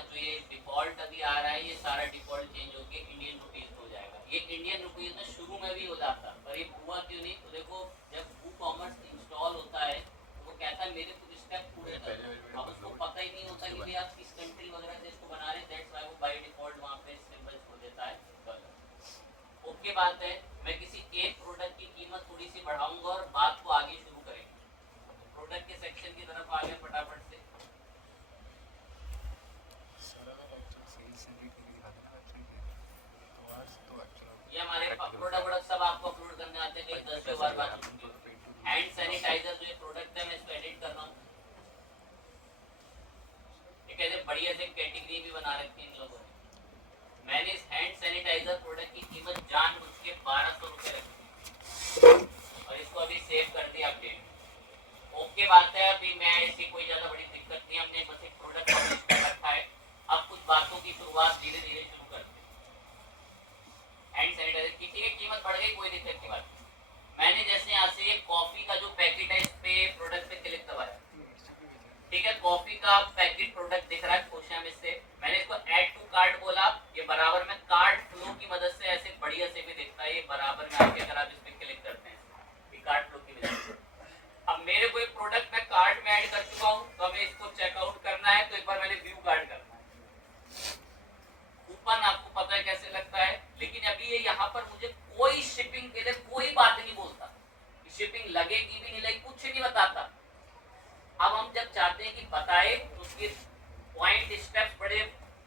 बाद जो ये डिफॉल्ट अभी आ रहा है ये सारा डिफॉल्ट चेंज होके इंडियन रुपीज हो जाएगा। ये इंडियन रुपीज में शुरू में भी हो जाता, पर ये हुआ क्यों नहीं? तो देखो जब वू कॉमर्स इंस्टॉल होता है तो वो कहता है मेरे कुछ स्टेप पूरे कर। अब उसको पता ही नहीं होता कि भाई आप किस कंट्री वगैरह से इसको बना रहे, दैट्स व्हाई वो बाय डिफॉल्ट वहाँ पे सिंबल छोड़ देता है डॉलर। ओके बात है, मैं किसी एक प्रोडक्ट की कीमत थोड़ी सी बढ़ाऊंगा और बात को आगे शुरू करेंगे। प्रोडक्ट के सेक्शन की तरफ आगे फटाफट से। ये हमारे प्रोडक्ट सब आपको अपलोड करने आते हैं, 10 बार बात हो चुकी है। हैंड सैनिटाइजर जो ये प्रोडक्ट है मैं इसको एडिट कर रहा हूँ। ये कहते बढ़िया से कैटेगरी भी बना रखी है इन लोगों ने। मैंने इस हैंड सैनिटाइजर प्रोडक्ट की कीमत जानबूझ के 1200 रुपये रखी और इसको अभी सेव कर दिया अपडेट। ओके बात है, अभी मैं ऐसी कोई ज्यादा बड़ी दिक्कत नहीं, हमने बस एक प्रोडक्ट पब्लिश कर रखा है। अब कुछ बातों की शुरुआत धीरे धीरे शुरू करते हैं। हैंड सैनिटाइजर किसी की कीमत बढ़ गई कोई दिक्कत की बात नहीं। मैंने जैसे यहाँ से कॉफी का जो पैकेट है इस पे प्रोडक्ट पे क्लिक दबाया, ठीक है, कॉफी का पैकेट प्रोडक्ट दिख रहा है कोशिया में से। मैंने इसको ऐड टू कार्ट बोला, ये बराबर में कार्ट फ्लो की मदद से ऐसे बढ़िया से भी दिखता है। ये बराबर में आके अगर आप इस पे क्लिक करते हैं ये कार्ट फ्लो की वजह से। अब मेरे को एक प्रोडक्ट मैं कार्ट में ऐड कर चुका हूँ तो हमें इसको चेकआउट करना है, तो एक बार मैंने व्यू कार्ट करना है। कूपन आपको पता है कैसे लगता है, लेकिन अभी ये यहाँ पर मुझे कोई शिपिंग के लिए कोई बात नहीं बोलता, शिपिंग लगेगी भी नहीं लगेगी, कुछ नहीं बताता। अब हम जब चाहते हैं कि बताए तो उसके पॉइंट स्टेप्स बड़े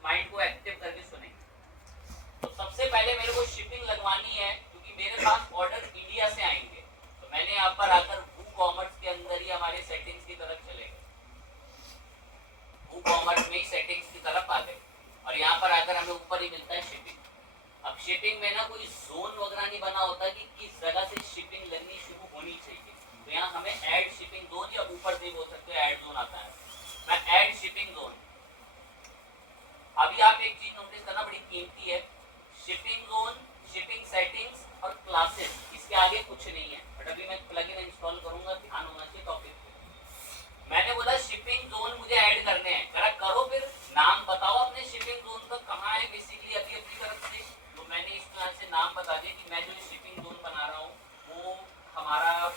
माइंड को एक्टिव करके सुनेंगे। तो सबसे पहले मेरे को शिपिंग लगवानी है क्योंकि मेरे पास ऑर्डर इंडिया से आएंगे। तो मैंने यहाँ पर आकर वू कॉमर्स के अंदर ही हमारे सेटिंग्स की तरफ चले गए, वू कॉमर्स में सेटिंग्स की तरफ आ गए और यहाँ पर आकर हमें ऊपर ही मिलता है शिपिंग। अब शिपिंग में ना कोई जोन वगैरह नहीं बना होता कि किस जगह से शिपिंग लगनी शुरू होनी चाहिए। तो यहाँ हमें ऐड शिपिंग जोन या ऊपर से बोल सकते हो ऐड जोन आता है। मैं ऐड शिपिंग जोन। अभी आप एक चीज नोटिस करना बड़ी कीमती है, शिपिंग जोन, शिपिंग सेटिंग्स और क्लासेस, इसके आगे कुछ नहीं है। बट अभी मैं प्लगइन इंस्टॉल करूंगा, ध्यान होना चाहिए टॉपिक पे। मैंने बोला शिपिंग जोन मुझे ऐड करने हैं, करो फिर नाम बताओ अपने शिपिंग जोन का कहाँ है बेसिकली अभी अपनी तरफ से। तो मैंने इस तरह से नाम बता दिया कि मैं जो शिपिंग जोन बना रहा हूँ वो हमारा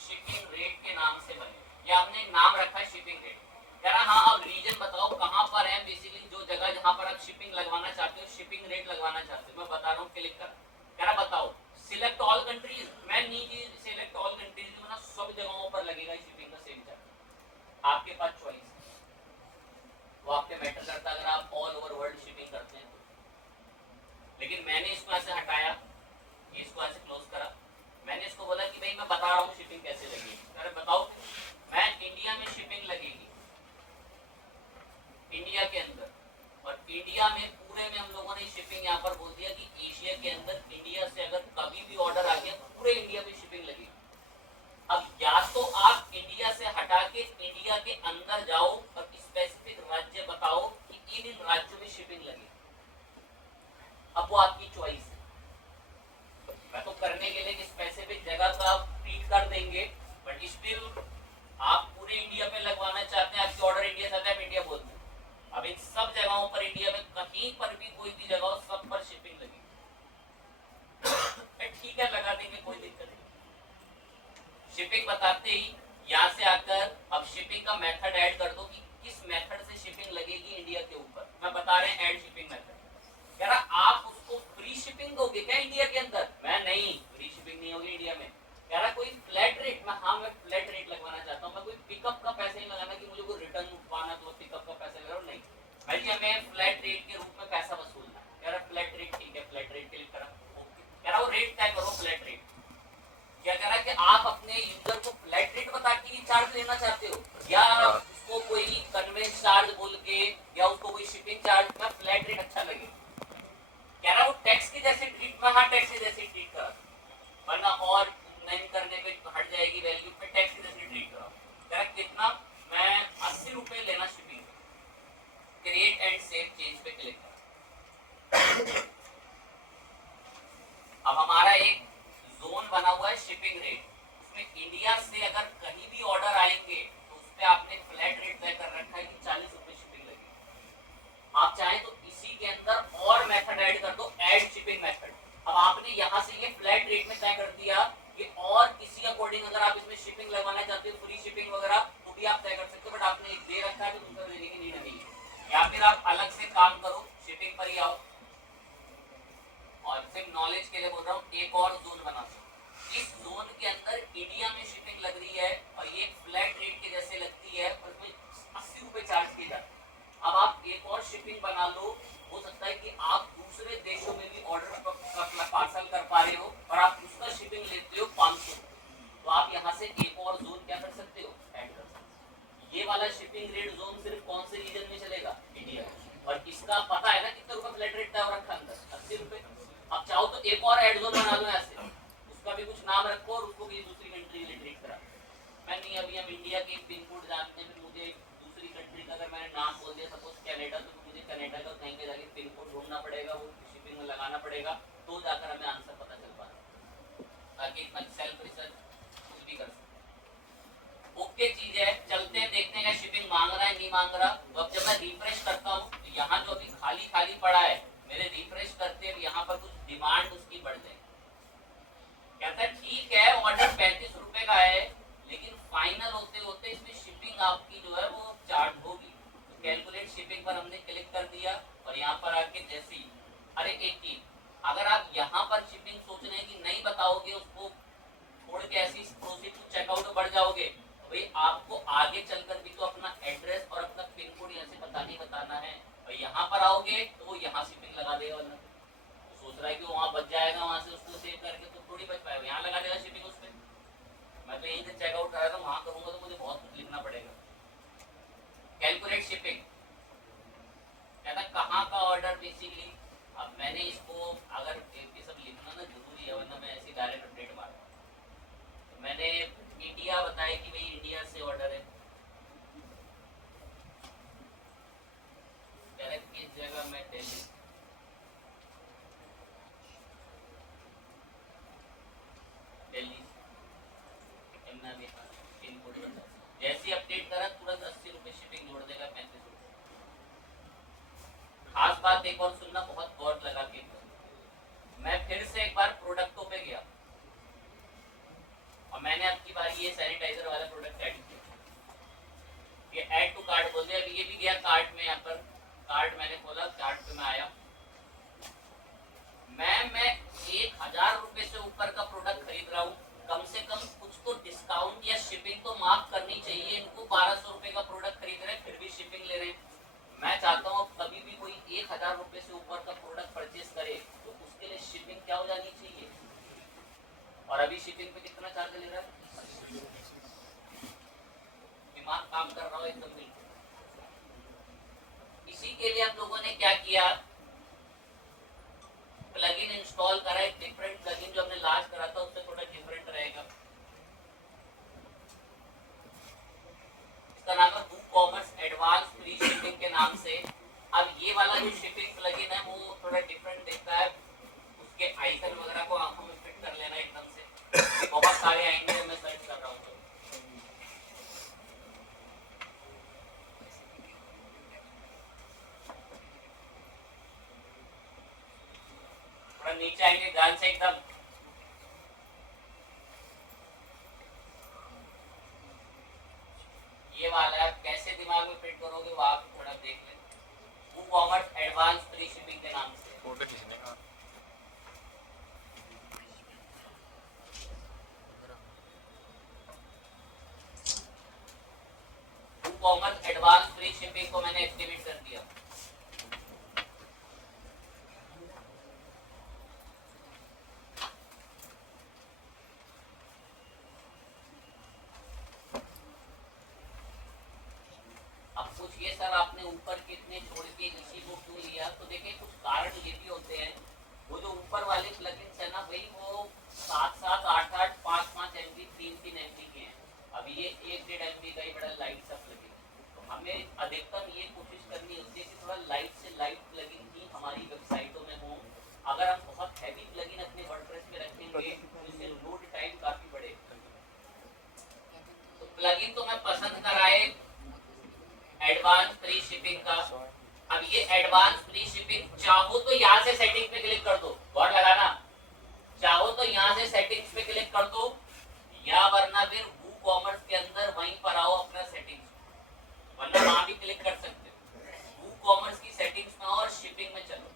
शिपिंग रेट के नाम से बने, या आपने नाम रखा है शिपिंग रेट। कह रहा हाँ अब रीजन बताओ कहाँ पर है, बेसिकली जो जगह जहाँ पर आप शिपिंग लगवाना चाहते हो, शिपिंग रेट लगवाना चाहते हो, मैं बता रहा हूँ क्लिक कर। कह रहा बताओ, सिलेक्ट ऑल कंट्रीज। मैं नीचे सिलेक्ट ऑल कंट्रीज ना सब जगहों पर लगेगा शिपिंग का सेम चार्ज, आपके पास चॉइस है, वो आपके मैटर करता है अगर आप ऑल ओवर वर्ल्ड शिपिंग करते हैं तो। लेकिन मैंने इसको ऐसे हटाया, इसको ऐसे क्लोज करा, मैंने इसको बोला कि भाई मैं बता रहा हूँ शिपिंग कैसे लगेगी। अरे बताओ, मैं इंडिया में शिपिंग लगेगी, इंडिया के अंदर, और इंडिया में पूरे में हम लोगों ने शिपिंग यहाँ पर बोल दिया कि एशिया के अंदर इंडिया से अगर कभी भी ऑर्डर आ गया तो पूरे इंडिया में शिपिंग लगेगी। अब या तो आप इंडिया से हटा के इंडिया के अंदर जाओ और स्पेसिफिक राज्य बताओ कि इन राज्यों में शिपिंग लगेगी, अब वो आपकी चॉइस है। मैं तो करने के लिए स्पेसिफिक जगह का ट्रीट कर देंगे, बट स्टिल आप पूरे इंडिया में लगवाना चाहते हैं, आपके ऑर्डर इंडिया से आता है, आप इंडिया बोलते हैं। अब इन सब जगहों पर इंडिया में कहीं पर भी कोई भी जगह सब पर शिपिंग लगेगी, ठीक है लगा देंगे, कोई दिक्कत नहीं। शिपिंग बताते ही यहाँ से आकर अब शिपिंग का मेथड ऐड कर दो कि किस मेथड से शिपिंग लगेगी इंडिया के ऊपर। मैं बता रहे हैं ऐड शिपिंग मेथड। कह रहा आप उसको फ्री शिपिंग दोगे क्या इंडिया के अंदर? मैं नहीं, फ्री शिपिंग नहीं होगी इंडिया में। कह रहा कोई फ्लैट रेट? मैं हाँ मैं फ्लैट रेट लगवाना चाहता हूँ, मैं कोई पिकअप का पैसा नहीं लगाना कि मुझे कोई रिटर्न उठवाना तो पिकअप का पैसा लगा नहीं, भाई हमें फ्लैट रेट के रूप में पैसा वसूलना। कह रहा फ्लैट रेट, ठीक है फ्लैट रेट क्लिक करा, कह रहा वो रेट तय करो फ्लैट रेट। क्या कह रहा है कि आप अपने यूजर को फ्लैट रेट बता के चार्ज लेना चाहते हो या उसको कोई कन्वेंस चार्ज बोल के या उसको कोई शिपिंग चार्ज का फ्लैट रेट अच्छा लगे। कह रहा वो टैक्स की जैसे ट्रीट, मैं हाँ टैक्स की जैसे ट्रीट करा, वरना और नहीं करने पे हट जाएगी वैल्यू पे, टैक्स की जैसे ट्रीट करा। कह रहा कितना? मैं 80 रुपए लेना shipping. Create and save change पे क्लिक करा। अब हमारा एक जोन बना हुआ है शिपिंग रेट, उसमें इंडिया से अगर कहीं भी ऑर्डर आएंगे तो उस पर आपने फ्लैट रेट तय कर रखा है कि 40 रुपए मेथड ऐड कर दो, ऐड शिपिंग मेथड। अब आपने यहाँ से ये फ्लैट रेट में तय कर दिया कि और किसी अकॉर्डिंग अगर आप इसमें शिपिंग लगवाना चाहते हो, फ्री शिपिंग वगैरह, तो भी आप तय कर सकते हो, बट आपने एक दे रखा है तो दूसरा देने की नीड नहीं है। या फिर आप अलग से काम करो, शिपिंग पर ही आओ। और सिर्फ नॉलेज के लिए बोल रहा हूँ, एक और जोन बना दो, इस जोन के अंदर इंडिया में शिपिंग लग रही है और ये फ्लैट रेट के जैसे लगती है और उसमें 80 रुपए चार्ज किए जाते हैं। अब आप एक और शिपिंग बना लो, हो सकता है कि आप दूसरे देशों में भी ऑर्डर पार्सल कर पा रहे हो और आप उसका शिपिंग लेते हो 500, तो आप यहाँ से एक और जोन क्या कर सकते हो, ऐड कर सकते हो। ये वाला शिपिंग रेट जोन सिर्फ कौन से रीजन में चलेगा, इंडिया। और इसका पता है ना कितना रुपए फ्लैट रेट तय रखा अंदर, 80 रुपए। अब चाहो तो एक और ऐड जोन बना लो ऐसे, उसका भी कुछ नाम रखो और उसको भी दूसरी कंट्री के लिए ट्रीट करा। मैं नहीं, अभी हम इंडिया के पिन कोड जानते हैं, फिर मुझे दूसरी कंट्री का अगर मैंने नाम बोल दिया सपोज कनाडा, तो मुझे कनाडा का कहीं पे जाके पिन कोड ढूंढना पड़ेगा, वो शिपिंग में लगाना पड़ेगा, तो जाकर हमें आंसर पता चल पाएगा। ताकि इतना सेल्फ रिसर्च कुछ भी कर सकते। ओके चीज है, चलते हैं देखते हैं शिपिंग मांग रहा है नहीं मांग रहा। तो अब जब मैं रिफ्रेश करता हूँ तो यहाँ जो अभी खाली खाली पड़ा है, मेरे रिफ्रेश करते हैं यहाँ पर कुछ डिमांड उसकी बढ़ जाएगी। कहता है ठीक है ऑर्डर 35 रुपए का है, लेकिन फाइनल होते होते इसमें शिपिंग आपकी जो है वो चार्ज होगी। तो कैलकुलेट शिपिंग पर हमने क्लिक कर दिया और यहाँ पर आके जैसे ही, अरे एक चीज, अगर आप यहाँ पर शिपिंग सोच रहे हैं कि नहीं बताओगे, उसको छोड़ के ऐसी प्रोसीड टू चेकआउट बढ़ जाओगे, तो भाई आपको आगे चलकर भी तो अपना एड्रेस और अपना पिन कोड यहाँ से बताना है। और यहाँ पर आओगे तो वो यहाँ शिपिंग लगा देगा, वरना सोच रहा है कि वहाँ बच जाएगा, वहाँ से उसको सेव करके तो थोड़ी बच पाएगा, यहाँ लगा देगा शिपिंग उस पर। मैं तो यहीं से चेकआउट करा था, वहाँ करूँगा तो मुझे बहुत कुछ लिखना पड़ेगा। कैलकुलेट शिपिंग कहता कहाँ का ऑर्डर बेसिकली। अब मैंने इसको अगर ये सब लिखना ना जरूरी है, वरना मैं ऐसे डायरेक्ट अपडेट मारूंगा। तो मैंने इंडिया बताया कि भाई इंडिया से ऑर्डर है, डायरेक्ट किस जगह मैं दिल्ली, दिल्ली पिन कोड बता, जैसे अपडेट करा तुरंत 80 रुपए शिपिंग जोड़ देगा, 35 रुपए। खास बात एक और सुनना, बहुत गौर लगा के, मैं फिर से एक बार प्रोडक्टों पे गया और मैंने अब की बार ये सैनिटाइजर वाला प्रोडक्ट ऐड किया, ये ऐड टू कार्ट बोल दिया। अभी ये भी गया कार्ट में, यहाँ पर कार्ट मैंने खोला, कार्ट पे मैं आया, मैं 1000 रुपए से ऊपर का प्रोडक्ट खरीद रहा हूँ, कम से कम कुछ तो डिस्काउंट या शिपिंग तो माफ करनी चाहिए। इनको 1200 रुपए का प्रोडक्ट खरीद रहे हैं फिर भी शिपिंग ले रहे हैं। मैं चाहता हूँ कभी भी कोई 1000 रुपए से ऊपर का प्रोडक्ट परचेज करे तो उसके लिए शिपिंग क्या हो जानी चाहिए, और अभी शिपिंग पे कितना चार्ज ले रहा है, दिमाग काम कर रहा हो एकदम बिल्कुल। इसी के लिए हम लोगों ने क्या किया, प्लगइन इंस्टॉल करा, एक डिफरेंट प्लगइन जो हमने लास्ट करा था उससे थोड़ा डिफरेंट रहेगा। इसका नाम है WooCommerce एडवांस फ्री शिपिंग के नाम से। अब ये वाला जो शिपिंग प्लगइन है वो थोड़ा डिफरेंट दिखता है, उसके आइकन वगैरह को आंखों में फिट कर लेना एकदम से, बहुत सारे आएंगे, मैं सर्च कर रहा हूँ। थोड़ा नीचे आएंगे ध्यान से एकदम, ये वाला है, कैसे दिमाग में फिट करोगे वो आप थोड़ा देख लें। WooCommerce एडवांस फ्री शिपिंग के नाम से फोटो खींचने का। WooCommerce एडवांस फ्री शिपिंग को मैंने एक्टिवेट कर दिया। अब पूछिए सर आपने ऊपर कितने छोड़ के इसी को क्यों लिया, तो देखिए कुछ कारण ये भी होते हैं। वो जो ऊपर वाले प्लगइन्स है ना भाई, वो 7-7, 8-8, 5-5 MB, 3-3 MB के हैं। अब ये 1-1.5 MB का ही बड़ा लाइट सा प्लगइन, तो हमें अधिकतम ये कोशिश करनी होती है कि थोड़ा लाइट से लाइट प्लगइन ही हमारी वेबसाइटों में हो। अगर हम बहुत हैवी प्लगइन अपने वर्डप्रेस में रखेंगे तो इससे लोड टाइम काफी बढ़ेगा। तो प्लगइन तो मैं पसंद कराए एडवांस फ्री शिपिंग का। अब ये एडवांस एडवांस फ्री शिपिंग चाहो तो यहाँ से सेटिंग पे क्लिक कर दो, और लगाना चाहो तो यहाँ से सेटिंग्स पे क्लिक कर दो, या वरना फिर वूकॉमर्स के अंदर वहीं पर आओ अपना सेटिंग्स, वरना वहां भी क्लिक कर सकते हो। वूकॉमर्स की सेटिंग्स में और शिपिंग में चलो।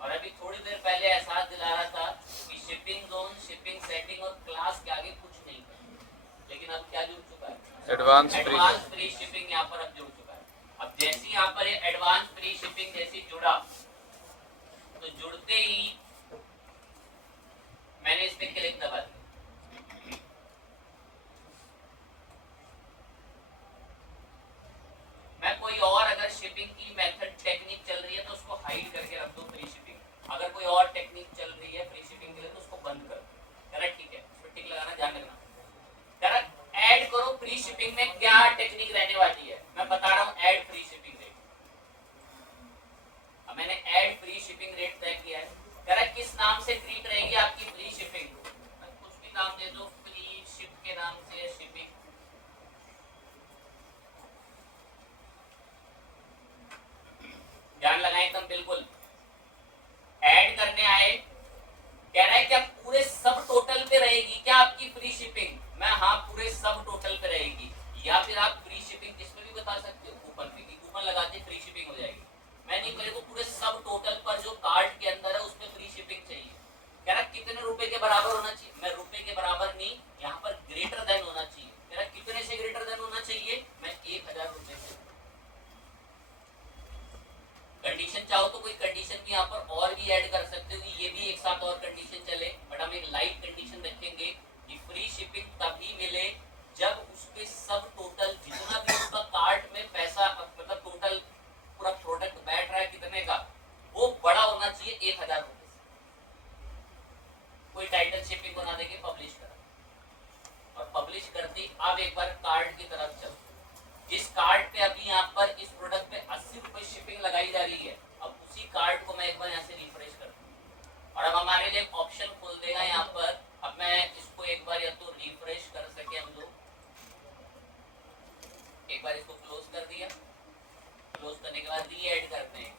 और अभी थोड़ी देर पहले एहसास दिला रहा था कि शिपिंग जोन, शिपिंग सेटिंग और क्लास के आगे कुछ नहीं है, लेकिन अब क्या जुड़ चुका है, एडवांस फ्री शिपिंग यहाँ पर अब जुड़ चुका है। अब जैसे यहाँ पर एडवांस फ्री शिपिंग जैसी जुड़ा, तो जुड़ते ही मैंने इस पे क्लिक दबा दिया। मैं कोई और अगर शिपिंग की मेथड टेक्निक चल रही है तो उसको हाइड करके रख दो फ्री शिपिंग, अगर कोई और टेक्निक चल रही है फ्री शिपिंग के लिए तो उसको बंद कर दो। करेक्ट, ठीक है, इस पर टिक लगाना, ध्यान रखना। करेक्ट, ऐड करो फ्री शिपिंग में क्या टेक्निक रहने वाली है, मैं बता रहा हूँ। ऐड फ्री शिपिंग रेट, अब मैंने ऐड फ्री शिपिंग रेट तय किया है। करेक्ट, किस नाम से ट्रीट रहेगी आपकी फ्री शिपिंग, कुछ भी नाम दे दो, फ्री शिप के नाम से शिपिंग। ध्यान लगाएं एकदम बिल्कुल। ऐड करने आए, कह रहा है क्या पूरे सब टोटल पे रहेगी क्या आपकी फ्री शिपिंग, मैं हाँ पूरे सब टोटल पे रहेगी, या फिर आप फ्री शिपिंग किसमें भी बता सकते हो, कूपन पे, कूपन लगाते फ्री शिपिंग हो जाएगी। मैं नहीं, मेरे को पूरे सब टोटल पर जो कार्ड के अंदर है उसमें फ्री शिपिंग चाहिए। कह रहा कितने रुपए के बराबर होना चाहिए, मैं रुपए के बराबर नहीं, यहाँ पर ग्रेटर देन होना चाहिए। कह रहा कितने से ग्रेटर देन होना चाहिए, मैं 1000 रुपए से। कंडीशन चाहो तो कोई कंडीशन भी यहाँ पर और भी ऐड कर सकते हो, ये भी एक साथ और कंडीशन चले, बट हम एक लाइट कंडीशन रखेंगे कि फ्री शिपिंग तभी मिले जब उसके सब टोटल जितना भी उसका कार्ट में पैसा, मतलब टोटल पूरा प्रोडक्ट बैठ रहा है कितने का, वो बड़ा होना चाहिए 1000 रुपए से। कोई टाइटल शिपिंग बना देंगे, पब्लिश करा, और पब्लिश करते अब एक बार कार्ड की तरफ चलो। जिस कार्ड पे अभी यहाँ पर इस प्रोडक्ट पे 80 रुपए शिपिंग लगाई जा रही है, अब उसी कार्ड को मैं एक बार यहाँ से रिफ्रेश कर दूँ और अब हमारे लिए ऑप्शन खोल देगा यहाँ पर। अब मैं इसको एक बार या तो रिफ्रेश कर सके हम लोग, एक बार इसको क्लोज कर दिया, क्लोज करने के बाद री ऐड करते हैं।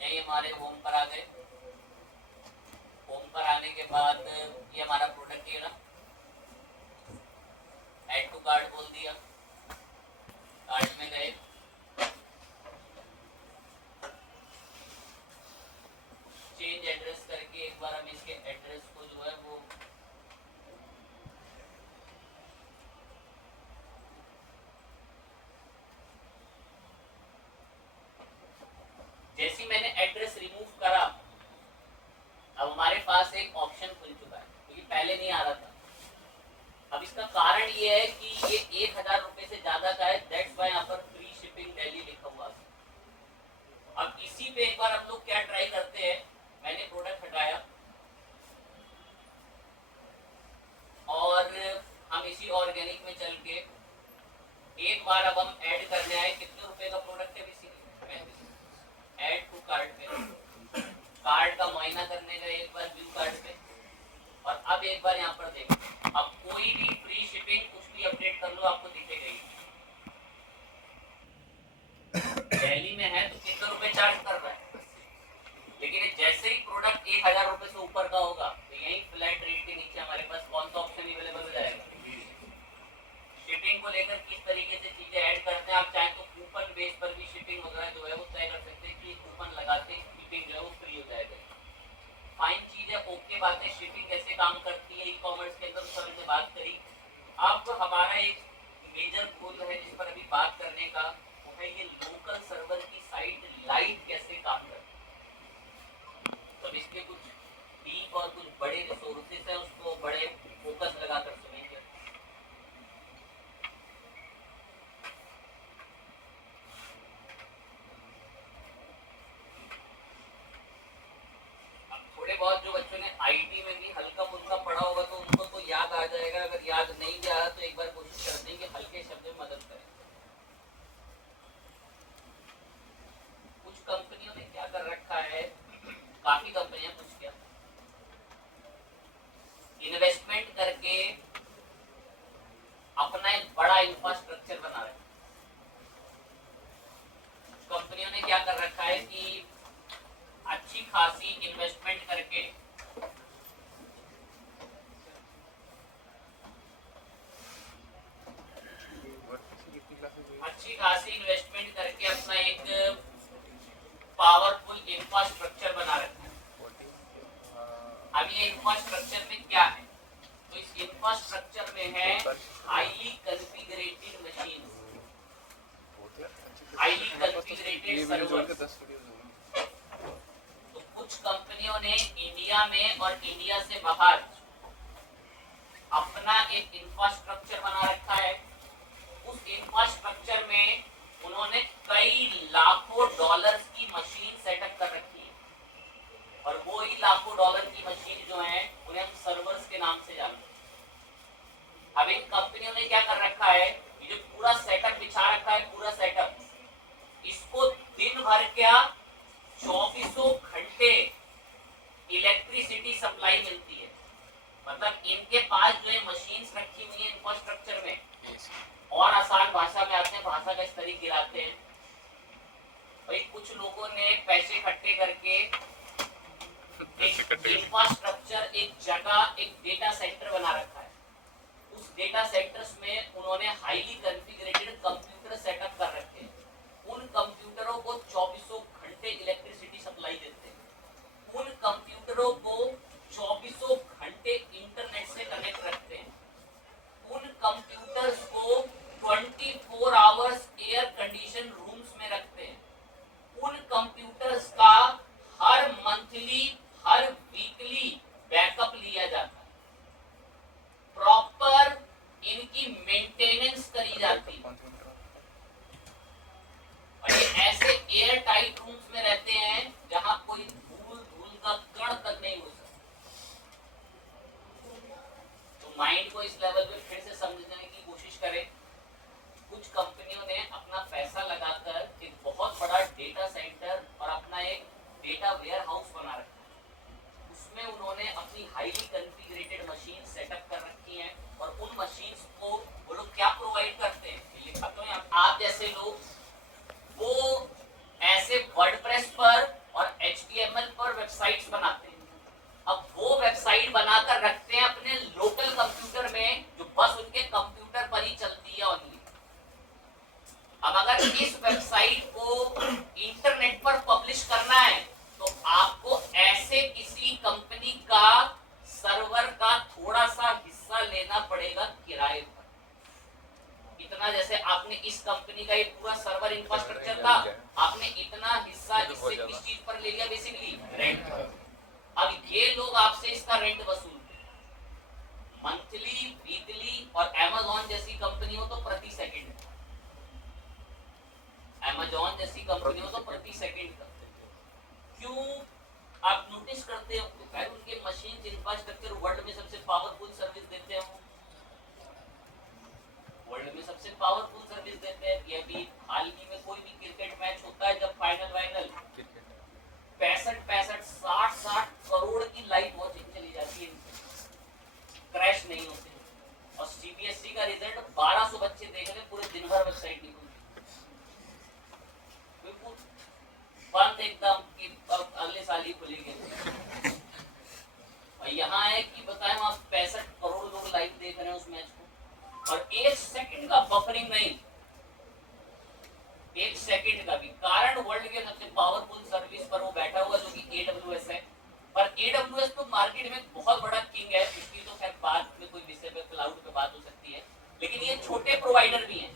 यही हमारे होम पर आ गए। होम पर आने के बाद ये हमारा प्रोडक्ट है ना, ऐड टू कार्ड बोल दिया, कार्ड में गए, चेंज एड्रेस करके एक बार हम इसके एड्रेस को जो है वो जैसे मैंने एड्रेस रिमूव करा, अब हमारे पास एक ऑप्शन खुल चुका है, क्योंकि पहले नहीं आ रहा था। अब इसका कारण ये है कि ये 1000 रुपए से ज्यादा का है, दैट्स व्हाई यहाँ पर फ्री शिपिंग दिल्ली लिखा हुआ है। अब इसी पे एक बार हम लोग क्या ट्राई करते हैं, मैंने प्रोडक्ट हटाया और हम इसी ऑर्गेनिक में चल के एक बार अब हम ऐड करने आए, कितने रुपए का प्रोडक्ट है, ऐड टू कार्ड पे, कार्ड का मुआयना करने का एक बार व्यू कार्ड पे, और अब एक बार यहाँ पर देखो, अब कोई भी फ्री शिपिंग कुछ भी अपडेट कर लो आपको दिखेगी। दिल्ली में है तो कितने रुपए चार्ज कर रहा है, लेकिन जैसे ही प्रोडक्ट 1000 रुपए से ऊपर का होगा तो यही फ्लैट रेट के नीचे हमारे पास कौन सा ऑप्शन अवेलेबल हो जाएगा, शिपिंग को लेकर किस तरीके से चीजें ऐड करते हैं। आप चाहें तो कूपन बेस पर भी शिपिंग वगैरह जो है वो तय कर सकते हैं कि कूपन लगाते शिपिंग जो है वो फ्री हो जाएगा। फाइन चीज है, ओके बात है। शिपिंग कैसे काम करती है ई कॉमर्स के अंदर, उसका हमने बात करी। अब हमारा एक मेजर गोल है जिस पर अभी बात करने का, वो है ये लोकल सर्वर की साइट लाइव कैसे काम करती है। तो इसके कुछ डीप और कुछ बड़े रिसोर्सेस है, उसको बड़े फोकस लगाकर सुनेंगे। थोड़े बहुत जो बच्चों ने आईटी में भी हल्का फुल्का पढ़ा होगा तो उनको तो याद आ जाएगा, अगर याद नहीं भी आया तो एक बार कोशिश करते हैं कि हल्के शब्द में मदद करें। कुछ कंपनियों ने क्या कर रखा है, काफी कंपनियां, कुछ क्या इन्वेस्टमेंट अब ये इंफ्रास्ट्रक्चर में क्या है, तो इस इंफ्रास्ट्रक्चर में है हाईली कॉन्फ़िगरेटेड मशीन, हाईली कॉन्फ़िगरेटेड सर्वर। तो कुछ कंपनियों ने इंडिया में और इंडिया से बाहर अपना एक इंफ्रास्ट्रक्चर बना रखा है। उस इंफ्रास्ट्रक्चर में उन्होंने कई लाखों डॉलर्स की मशीन सेटअप कर रखी है, और वो ही लाखों डॉलर की मशीन जो है उन्हें हम सर्वर्स के नाम से जानते हैं। अब इन कंपनियों ने क्या कर रखा है, ये जो पूरा सेटअप बिछा रखा है, पूरा सेटअप, इसको दिन भर क्या 2400 घंटे इलेक्ट्रिसिटी सप्लाई मिलती है। मतलब इनके पास जो है मशीन्स रखी हुई है इंफ्रास्ट्रक्चर में, और आसान भाषा में आते हैं, भाषा का स्तर गिराते हैं भाई। कुछ लोगों ने पैसे इकट्ठे करके एक इंफ्रास्ट्रक्चर, एक जगह, एक डेटा सेंटर बना रखा है। उस डेटा सेंटर्स में उन्होंने हाईली कॉन्फ़िगरेटेड कंप्यूटर सेटअप कर रखे हैं। उन कंप्यूटरों को 2400 घंटे इलेक्ट्रिसिटी सप्लाई देते हैं। उन कंप्यूटरों को 2400 घंटे इंटरनेट से कनेक्ट रखते हैं। उन कंप्यूटर्स को 24 आवर्स एयर कंडीशन रूम्स में रखते हैं। उन कंप्यूटर्स का हर मंथली, हर वीकली बैकअप लिया जाता है। प्रॉपर इनकी मेंटेनेंस करी जाती है, और ये ऐसे एयर टाइट रूम्स में रहते हैं जहां कोई धूल का कण तक नहीं हो सकता। तो माइंड को इस लेवल पे फिर से समझने की कोशिश करें। कुछ कंपनियों ने अपना पैसा लगाकर एक बहुत बड़ा डेटा सेंटर और अपना एक डेटा वेयर हाउस बना रखा है। उसमें उन्होंने अपनी हाईली कॉन्फ़िगरेटेड मशीन सेटअप कर रखी हैं, और उन मशीन्स को वो लोग क्या प्रोवाइड करते हैं, लिखा तो है आप जैसे लोग, वो ऐसे वर्डप्रेस पर और HTML पर वेबसाइट्स बनाते हैं। अब वो वेबसाइट बनाकर रखते हैं अपने लोकल कंप्यूटर में, जो बस उनके कंप्यूटर पर ही चलती है ओनली। अब अगर इस वेबसाइट को इंटरनेट पर पब्लिश करना है, तो आपको ऐसे किसी कंपनी का सर्वर का थोड़ा सा हिस्सा लेना पड़ेगा किराए पर। इतना, जैसे आपने इस कंपनी का ये पूरा सर्वर इंफ्रास्ट्रक्चर था, आपने इतना हिस्सा इससे किस चीज पर ले लिया, बेसिकली रेंट पर। अब ये लोग आपसे इसका रेंट वसूलते हैं मंथली, वीकली, और अमेज़न जैसी कंपनी हो तो प्रति सेकंड। अमेज़न जैसी कंपनी हो तो प्रति सेकंड का। क्यों आप नोटिस करते हो कि खैर उनके मशीन इंफ्रास्ट्रक्चर वर्ल्ड में सबसे पावरफुल सर्विस देते हैं, वर्ल्ड में सबसे पावरफुल सर्विस देते हैं। कि अभी हाल ही में कोई भी क्रिकेट मैच होता है, जब फाइनल 65-60 करोड़ की लाइव वॉचिंग चली जाती है, क्रैश नहीं होते। और CBSE का रिजल्ट 1200 बच्चे देख रहे, पूरे दिन भर वेबसाइट नहीं खुलती, बिल्कुल बंद एकदम कि अगले साल ही खुलेगी। और यहाँ है कि बताएं वहाँ 65 करोड़ लोग लाइव देख रहे हैं उस मैच को, और 1 सेकंड का बफरिंग नहीं, 1 सेकंड का भी। कारण वर्ल्ड के सबसे पावरफुल सर्विस पर वो बैठा हुआ, जो कि AWS है। पर AWS तो मार्केट में बहुत बड़ा किंग है, इसकी तो खैर बाद में कोई विषय पे, क्लाउड पे बात हो सकती है। लेकिन ये छोटे प्रोवाइडर भी हैं,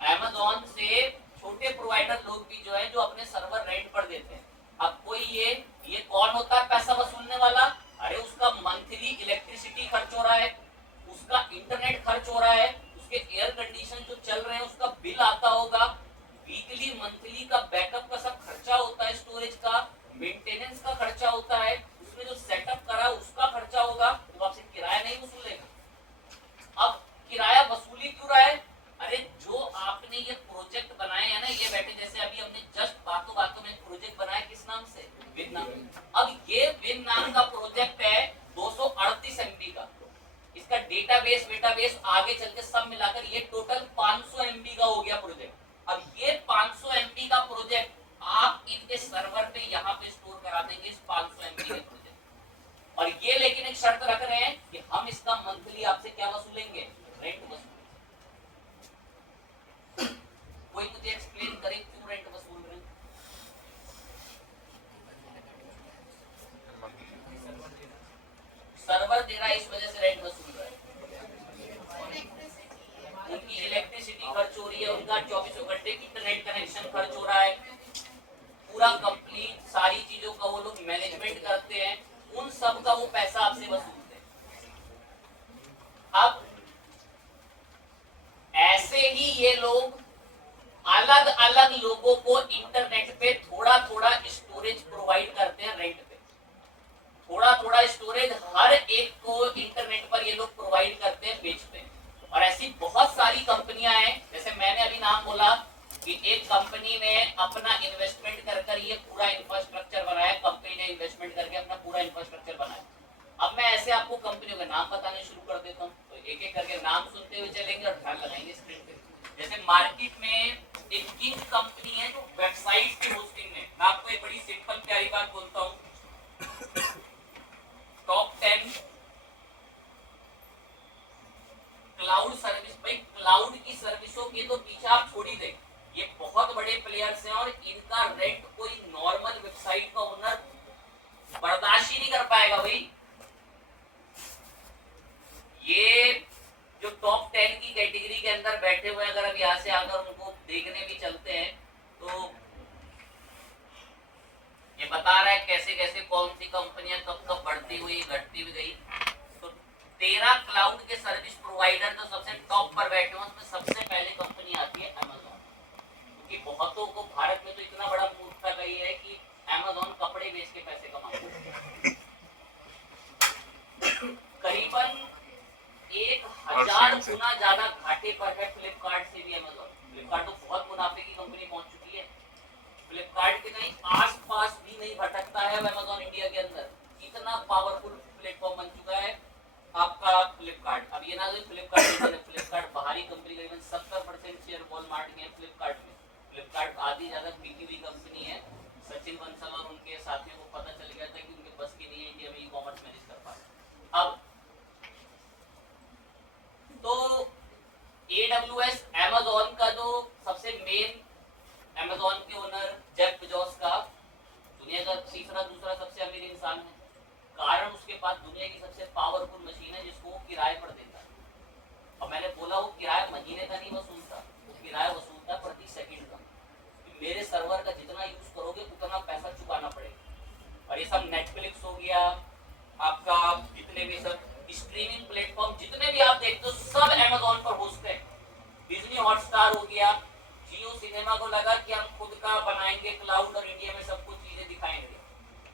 Amazon से छोटे प्रोवाइडर लोग भी जो है, जो अपने सर्वर रेंट पर देते हैं। अब कोई ये कौन होता है पैसा वसूलने वाला? अरे उसका मंथली इलेक्ट्रिसिटी खर्च हो रहा है, उसका इंटरनेट खर्च हो रहा है, उसके एयर कंडीशन जो चल रहे हैं उसका बिल आता होगा, वीकली मंथली का बैकअप का सब खर्चा होता है, स्टोरेज का, मेंटेनेंस का खर्चा होता है, उसने जो सेटअप करा उसका खर्चा होगा। तो आपसे किराया नहीं वसूलेगा। अब किराया वसूली क्यों रहा है? अरे जो आपने ये प्रोजेक्ट बनाए हैं ना, ये बैठे, जैसे अभी हमने जस्ट बातों में प्रोजेक्ट बनाया, किस नाम से? विन नाम। अब ये विन नाम का प्रोजेक्ट है 238 MB का। इसका डेटाबेस आगे चल के सब मिलाकर ये टोटल 500 MB का हो गया प्रोजेक्ट। अब ये 500 MB का प्रोजेक्ट आप इनके सर्वर पे यहाँ पे स्टोर करा देंगे, इस 500 MB के प्रोजेक्ट। और ये लेकिन एक शर्त रख रहे हैं कि हम इसका मंथली आपसे क्या वसूलेंगे? रेंट वसूलेंगे। कोई मुझे एक्सप्लेन करे क्यों रेंट वसूल रहे हैं? दे रहा है, इस वजह से रेंट वसूल रहा है। उनकी इलेक्ट्रिसिटी खर्च हो रही है, उनका 24 घंटे इंटरनेट कनेक्शन खर्च हो रहा है, पूरा कंप्लीट सारी चीजों का वो लोग मैनेजमेंट करते हैं, उन सब का वो पैसा आपसे वसूलते हैं। अब ऐसे ही ये लोग अलग अलग लोगों को इंटरनेट पे थोड़ा थोड़ा स्टोरेज प्रोवाइड करते हैं रेंट पे, थोड़ा थोड़ा स्टोरेज हर एक को इंटरनेट पर ये लोग प्रोवाइड करते हैं, बेचते हैं। और ऐसी बहुत सारी कंपनियां हैं, जैसे मैंने अभी नाम बोला कि एक कंपनी ने अपना इन्वेस्टमेंट कर कर ये पूरा इंफ्रास्ट्रक्चर बनाया, कंपनी ने इन्वेस्टमेंट करके अपना पूरा इंफ्रास्ट्रक्चर बनाया। अब मैं ऐसे आपको कंपनियों के नाम बताने शुरू कर देता हूँ, तो एक एक करके नाम सुनते हुए चलेंगे और ध्यान लगाएंगे स्क्रीन पे। जैसे मार्केट में एक किंग कंपनी है जो वेबसाइट की होस्टिंग में, मैं आपको एक बड़ी सिंपल प्यारी बात बोलता हूँ, टॉप 10 क्लाउड सर्विस, भाई क्लाउड की सर्विसों के तो पीछे आप छोड़ ही दें, ये बहुत बड़े प्लेयर्स हैं और इनका रेंट कोई नॉर्मल वेबसाइट का ओनर बर्दाश्त ही नहीं कर पाएगा। भाई ये जो टॉप 10 की कैटेगरी के अंदर बैठे हुए, अगर अब यहाँ से आकर उनको देखने भी चलते हैं तो ये बता रहा है कैसे कैसे कौन सी कंपनियां कब कब बढ़ती हुई घटती हुई गई। तो 13 क्लाउड के सर्विस प्रोवाइडर जो सबसे टॉप पर बैठे हैं उसमें सबसे पहले कंपनी आती है अमेज़न, क्योंकि बहुतों को भारत में तो इतना बड़ा मूर्खता गई है कि अमेज़न कपड़े बेच के पैसे कमाते हैं। करीबन 1000 गुना ज्यादा घाटे पर है फ्लिपकार्ट से भी अमेज़न। फ्लिपकार्ट तो बहुत मुनाफे की कंपनी पहुंच चुकी है, फ्लिपकार्ट के कहीं आसपास भी नहीं भटकता है अमेज़न इंडिया के अंदर, इतना पावरफुल प्लेटफॉर्म बन चुका है आपका फ्लिपकार्ट। अब ये ना फ्लिपकार्ट बाहरी कंपनी, करीबन 70% शेयर वॉलमार्ट में, फ्लिपकार्ट में। फ्लिपकार्ट आधी ज्यादा बिकी हुई कंपनी है। सचिन बंसल और उनके साथियों को पता चल गया था कि उनके बस की नहीं है इंडिया में ई कॉमर्स मैनेज कर पाए। अब तो AWS अमेज़न का जो सबसे मेन, अमेज़न के ओनर जेफ बेजोस का दुनिया का तीसरा दूसरा सबसे अमीर इंसान है, कारण उसके पास दुनिया की सबसे पावरफुल मशीन है जिसको वो किराए पर देता है। और मैंने बोला वो किराया महीने का नहीं वसूलता, वो किराया वसूलता प्रति सेकंड का, कि मेरे सर्वर का जितना यूज करोगे उतना पैसा चुकाना पड़ेगा। और ये सब नेटफ्लिक्स हो गया आपका, जितने भी सब स्ट्रीमिंग प्लेटफॉर्म जितने भी आप देखते हो सब अमेज़न पर होस्ट है। डिज्नी हॉटस्टार हो गया, जियो सिनेमा को लगा कि हम खुद का बनाएंगे क्लाउड और इंडिया में सब कुछ चीजें दिखाएंगे।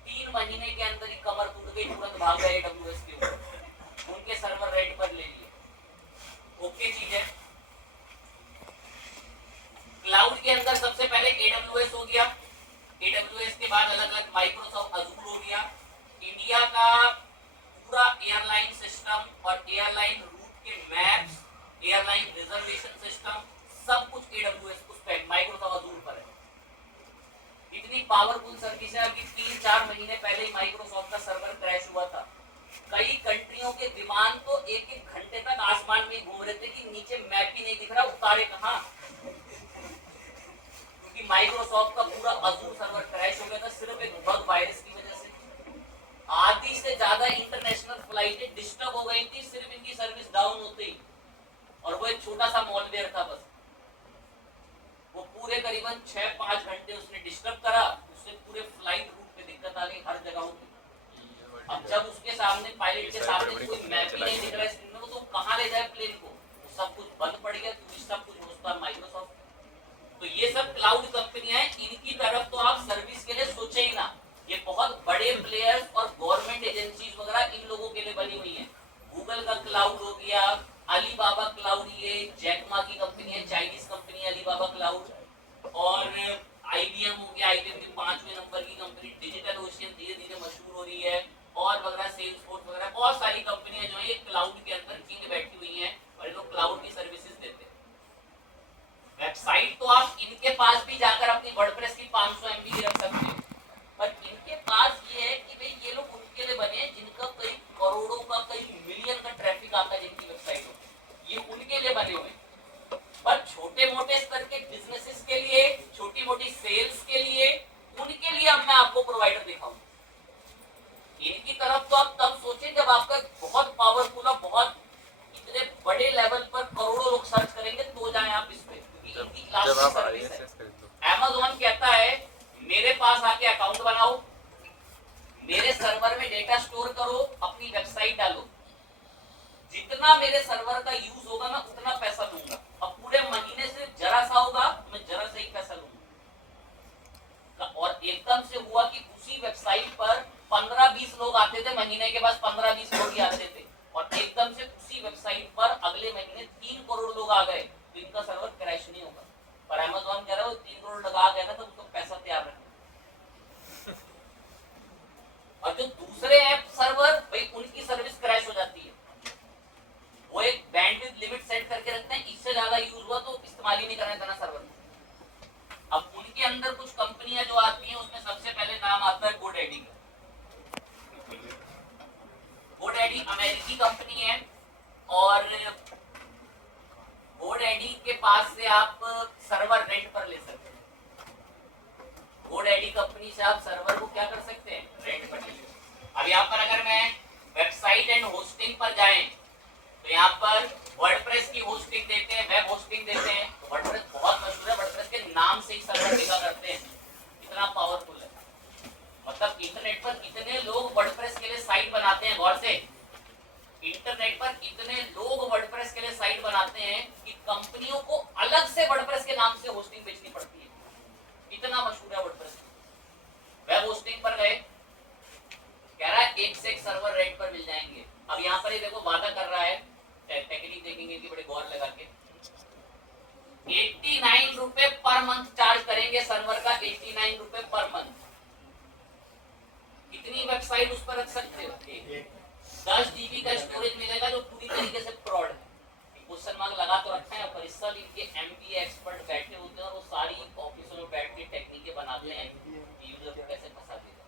3 महीने के अंदर ही कमर टूट गई, तुरंत भाग गए AWS के ऊपर, उनके सर्वर रेंट पर ले लिए। ओके चीज है। क्लाउड के अंदर सबसे पहले AWS हो गया, AWS के बाद अलग अलग माइक्रोसॉफ्ट अजूर हो गया। इंडिया का पूरा एयरलाइन सिस्टम और एयरलाइन रूट के मैप्स, एयरलाइन रिजर्वेशन सिस्टम, सब कुछ AWS उस पे माइक्रोसॉफ्ट अजूर पर है। इतनी पावरफुल सर्विस है, अभी 3-4 महीने पहले ही माइक्रोसॉफ्ट का सर्वर क्रैश हुआ था। कई कंट्रियों के विमान तो एक घंटे तक आसमान में घूम रहे थे कि नीचे मैप ही नहीं दिख रहा, उतारे कहां, क्योंकि माइक्रोसॉफ्ट का पूरा अजूर सर्वर क्रैश हो गया था सिर्फ एक बग वायरस की वजह से। आधी से ज्यादा इंटरनेशनल फ्लाइटें डिस्टर्ब हो गई थी सिर्फ इनकी सर्विस डाउन होते ही, और वो एक छोटा सा मॉलवेयर था बस, वो पूरे करीबन 6-5 घंटे उसने डिस्टर्ब करा, उससे पूरे फ्लाइट रूट पे दिक्कत आ गई, हर जगह होती। अब जब उसके सामने पायलट के सामने कोई मैप ही नहीं दिख रहा है स्क्रीन में, तो कहां ले जाए प्लेन को, सब कुछ बंद पड़ गया, क्योंकि सब कुछ होता माइक्रोसॉफ्ट। तो ये सब क्लाउड कंपनियां, इनकी तरफ तो आप सर्विस के लिए सोचे ही ना, ये बहुत बड़े प्लेयर्स और गवर्नमेंट एजेंसीज वगैरह इन लोगों के लिए बनी हुई है। गूगल का क्लाउड हो गया, अलीबाबा क्लाउड, ये जैकमा की कंपनी है, चाइनीज कंपनी है अलीबाबा क्लाउड, और IBM हो गया, IBM की 5वें नंबर की कंपनी, डिजिटल ओशियन धीरे धीरे मशहूर हो रही है, और वगैरह सेल्सफोर्स वगैरह बहुत सारी कंपनियां जो है ये क्लाउड के अंदर किंग बैठी हुई हैं और ये लोग क्लाउड की सर्विसेज देते हैं। वेबसाइट तो आप इनके पास भी जाकर अपनी वर्डप्रेस की 500 MB की रख सकते हो, पर इनके पास ये है कि भाई ये लोग उनके लिए बने हैं जिनका कई करोड़ों का, कई मिलियन का ट्रैफिक आता है जिनकी वेबसाइट हो, ये जितना मेरे सर्वर का यूज होगा मैं उतना पैसा लूंगा। अब पूरे महीने से जरा सा होगा मैं जरा सा ही पैसा लूंगा। और एकदम से हुआ कि उसी वेबसाइट पर 15-20 लोग आते थे, महीने के बाद 15-20 लोग ही आते थे, और एकदम से उसी वेबसाइट पर अगले महीने 3 करोड़ लोग आ गए, तो इनका सर्वर क्रैश नहीं होगा। पर अमेज़न कह रहा है वो 3 करोड़ लगा गया ना, तो उसको पैसा तैयार रखना। और जो दूसरे ऐप सर्वर भाई उनकी सर्विस क्रैश हो जाती है, वो एक बैंडविड्थ लिमिट सेट करके रखते हैं, इससे ज्यादा यूज हुआ तो इस्तेमाल ही नहीं करना देना सर्वर। अब उनके अंदर कुछ कंपनियां जो आती हैं उसमें सबसे पहले नाम आता है GoDaddy का। GoDaddy अमेरिकी कंपनी है, और GoDaddy के पास से आप सर्वर रेंट पर ले सकते हैं। GoDaddy कंपनी से आप सर्वर को क्या कर सकते हैं, रेंट पर ले सकते हैं। अब यहाँ पर अगर मैं वेबसाइट एंड होस्टिंग पर जाएं तो यहाँ पर वर्डप्रेस की होस्टिंग देते हैं, वेब होस्टिंग देते हैं। तो वर्डप्रेस बहुत मशहूर है, वर्डप्रेस के नाम से ही सर्वर टिका करते हैं, इतना पावरफुल है। मतलब इंटरनेट पर इतने लोग वर्डप्रेस के लिए साइट बनाते हैं, गौर से इंटरनेट पर इतने लोग वर्डप्रेस के लिए साइट बनाते हैं कि कंपनियों को अलग से वर्डप्रेस के नाम से होस्टिंग बेचनी पड़ती है, इतना मशहूर है वर्डप्रेस। वेब होस्टिंग पर गए, कह रहा है एक से एक सर्वर रेंट पर मिल जाएंगे। अब यहाँ पर ही देखो वादा कर रहा है, टेक्निक देखेंगे कि बड़े गौर लगा के 89 रुपए पर मंथ चार्ज करेंगे सर्वर का, 89 रुपए पर मंथ। कितनी वेबसाइट उस पर रख सकते हो? 10 GB का स्टोरेज मिलेगा जो पूरी तरीके से फ्रॉड है। क्वेश्चन मार्क लगा तो रखा है, पर इस सब इनके MBA एक्सपर्ट बैठे होते हैं और वो सारी ऑफिसों में बैठ के टेक्निकें बनाते हैं यूजर को कैसे फंसा देगा।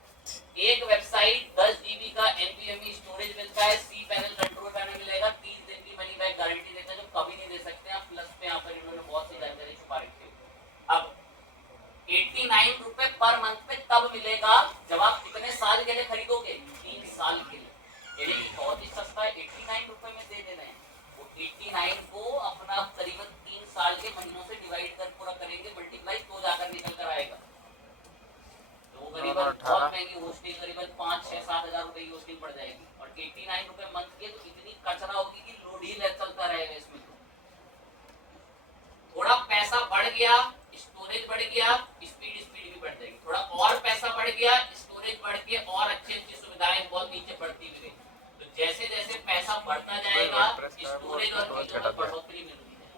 एक वेबसाइट 10 GB का NVMe स्टोरेज मिलता है, C पैनल कंट्रोल पैनल मिलेगा, 30 दिन की मनी बैक गारंटी देता है, जो कभी नहीं दे सकते हैं। प्लस पे यहाँ पर इन्होंने बहुत सी जानकारी छुपा रखी है। अब 89 रुपए पर मंथ पे तब मिलेगा जब आप कितने साल के लिए खरीदोगे, 3 साल के लिए। यानी बहुत ही सस्ता है, 89 रुपए में दे दे रहे हैं। वो 89 को अपना करीबन 3 साल के महीनों से डिवाइड कर पूरा करेंगे, मल्टीप्लाई तो जाकर निकल कर आएगा। तो वो करीबन बहुत महंगी होस्टिंग, करीबन 5-6-7 हजार रुपए की होस्टिंग पड़ जाएगी, और 89 रुपए मंथ के, तो इतनी कचरा होगी कि लोड ही चलता रहेगा इसमें। थोड़ा पैसा बढ़ गया, स्टोरेज बढ़ गया, स्पीड भी बढ़ जाएगी। थोड़ा और पैसा बढ़ गया, स्टोरेज बढ़ के और अच्छी सुविधाएं बहुत नीचे बढ़ती भी गई। तो जैसे जैसे पैसा बढ़ता जाएगा स्टोरेज और चीजों में बढ़ोतरी मिलती है।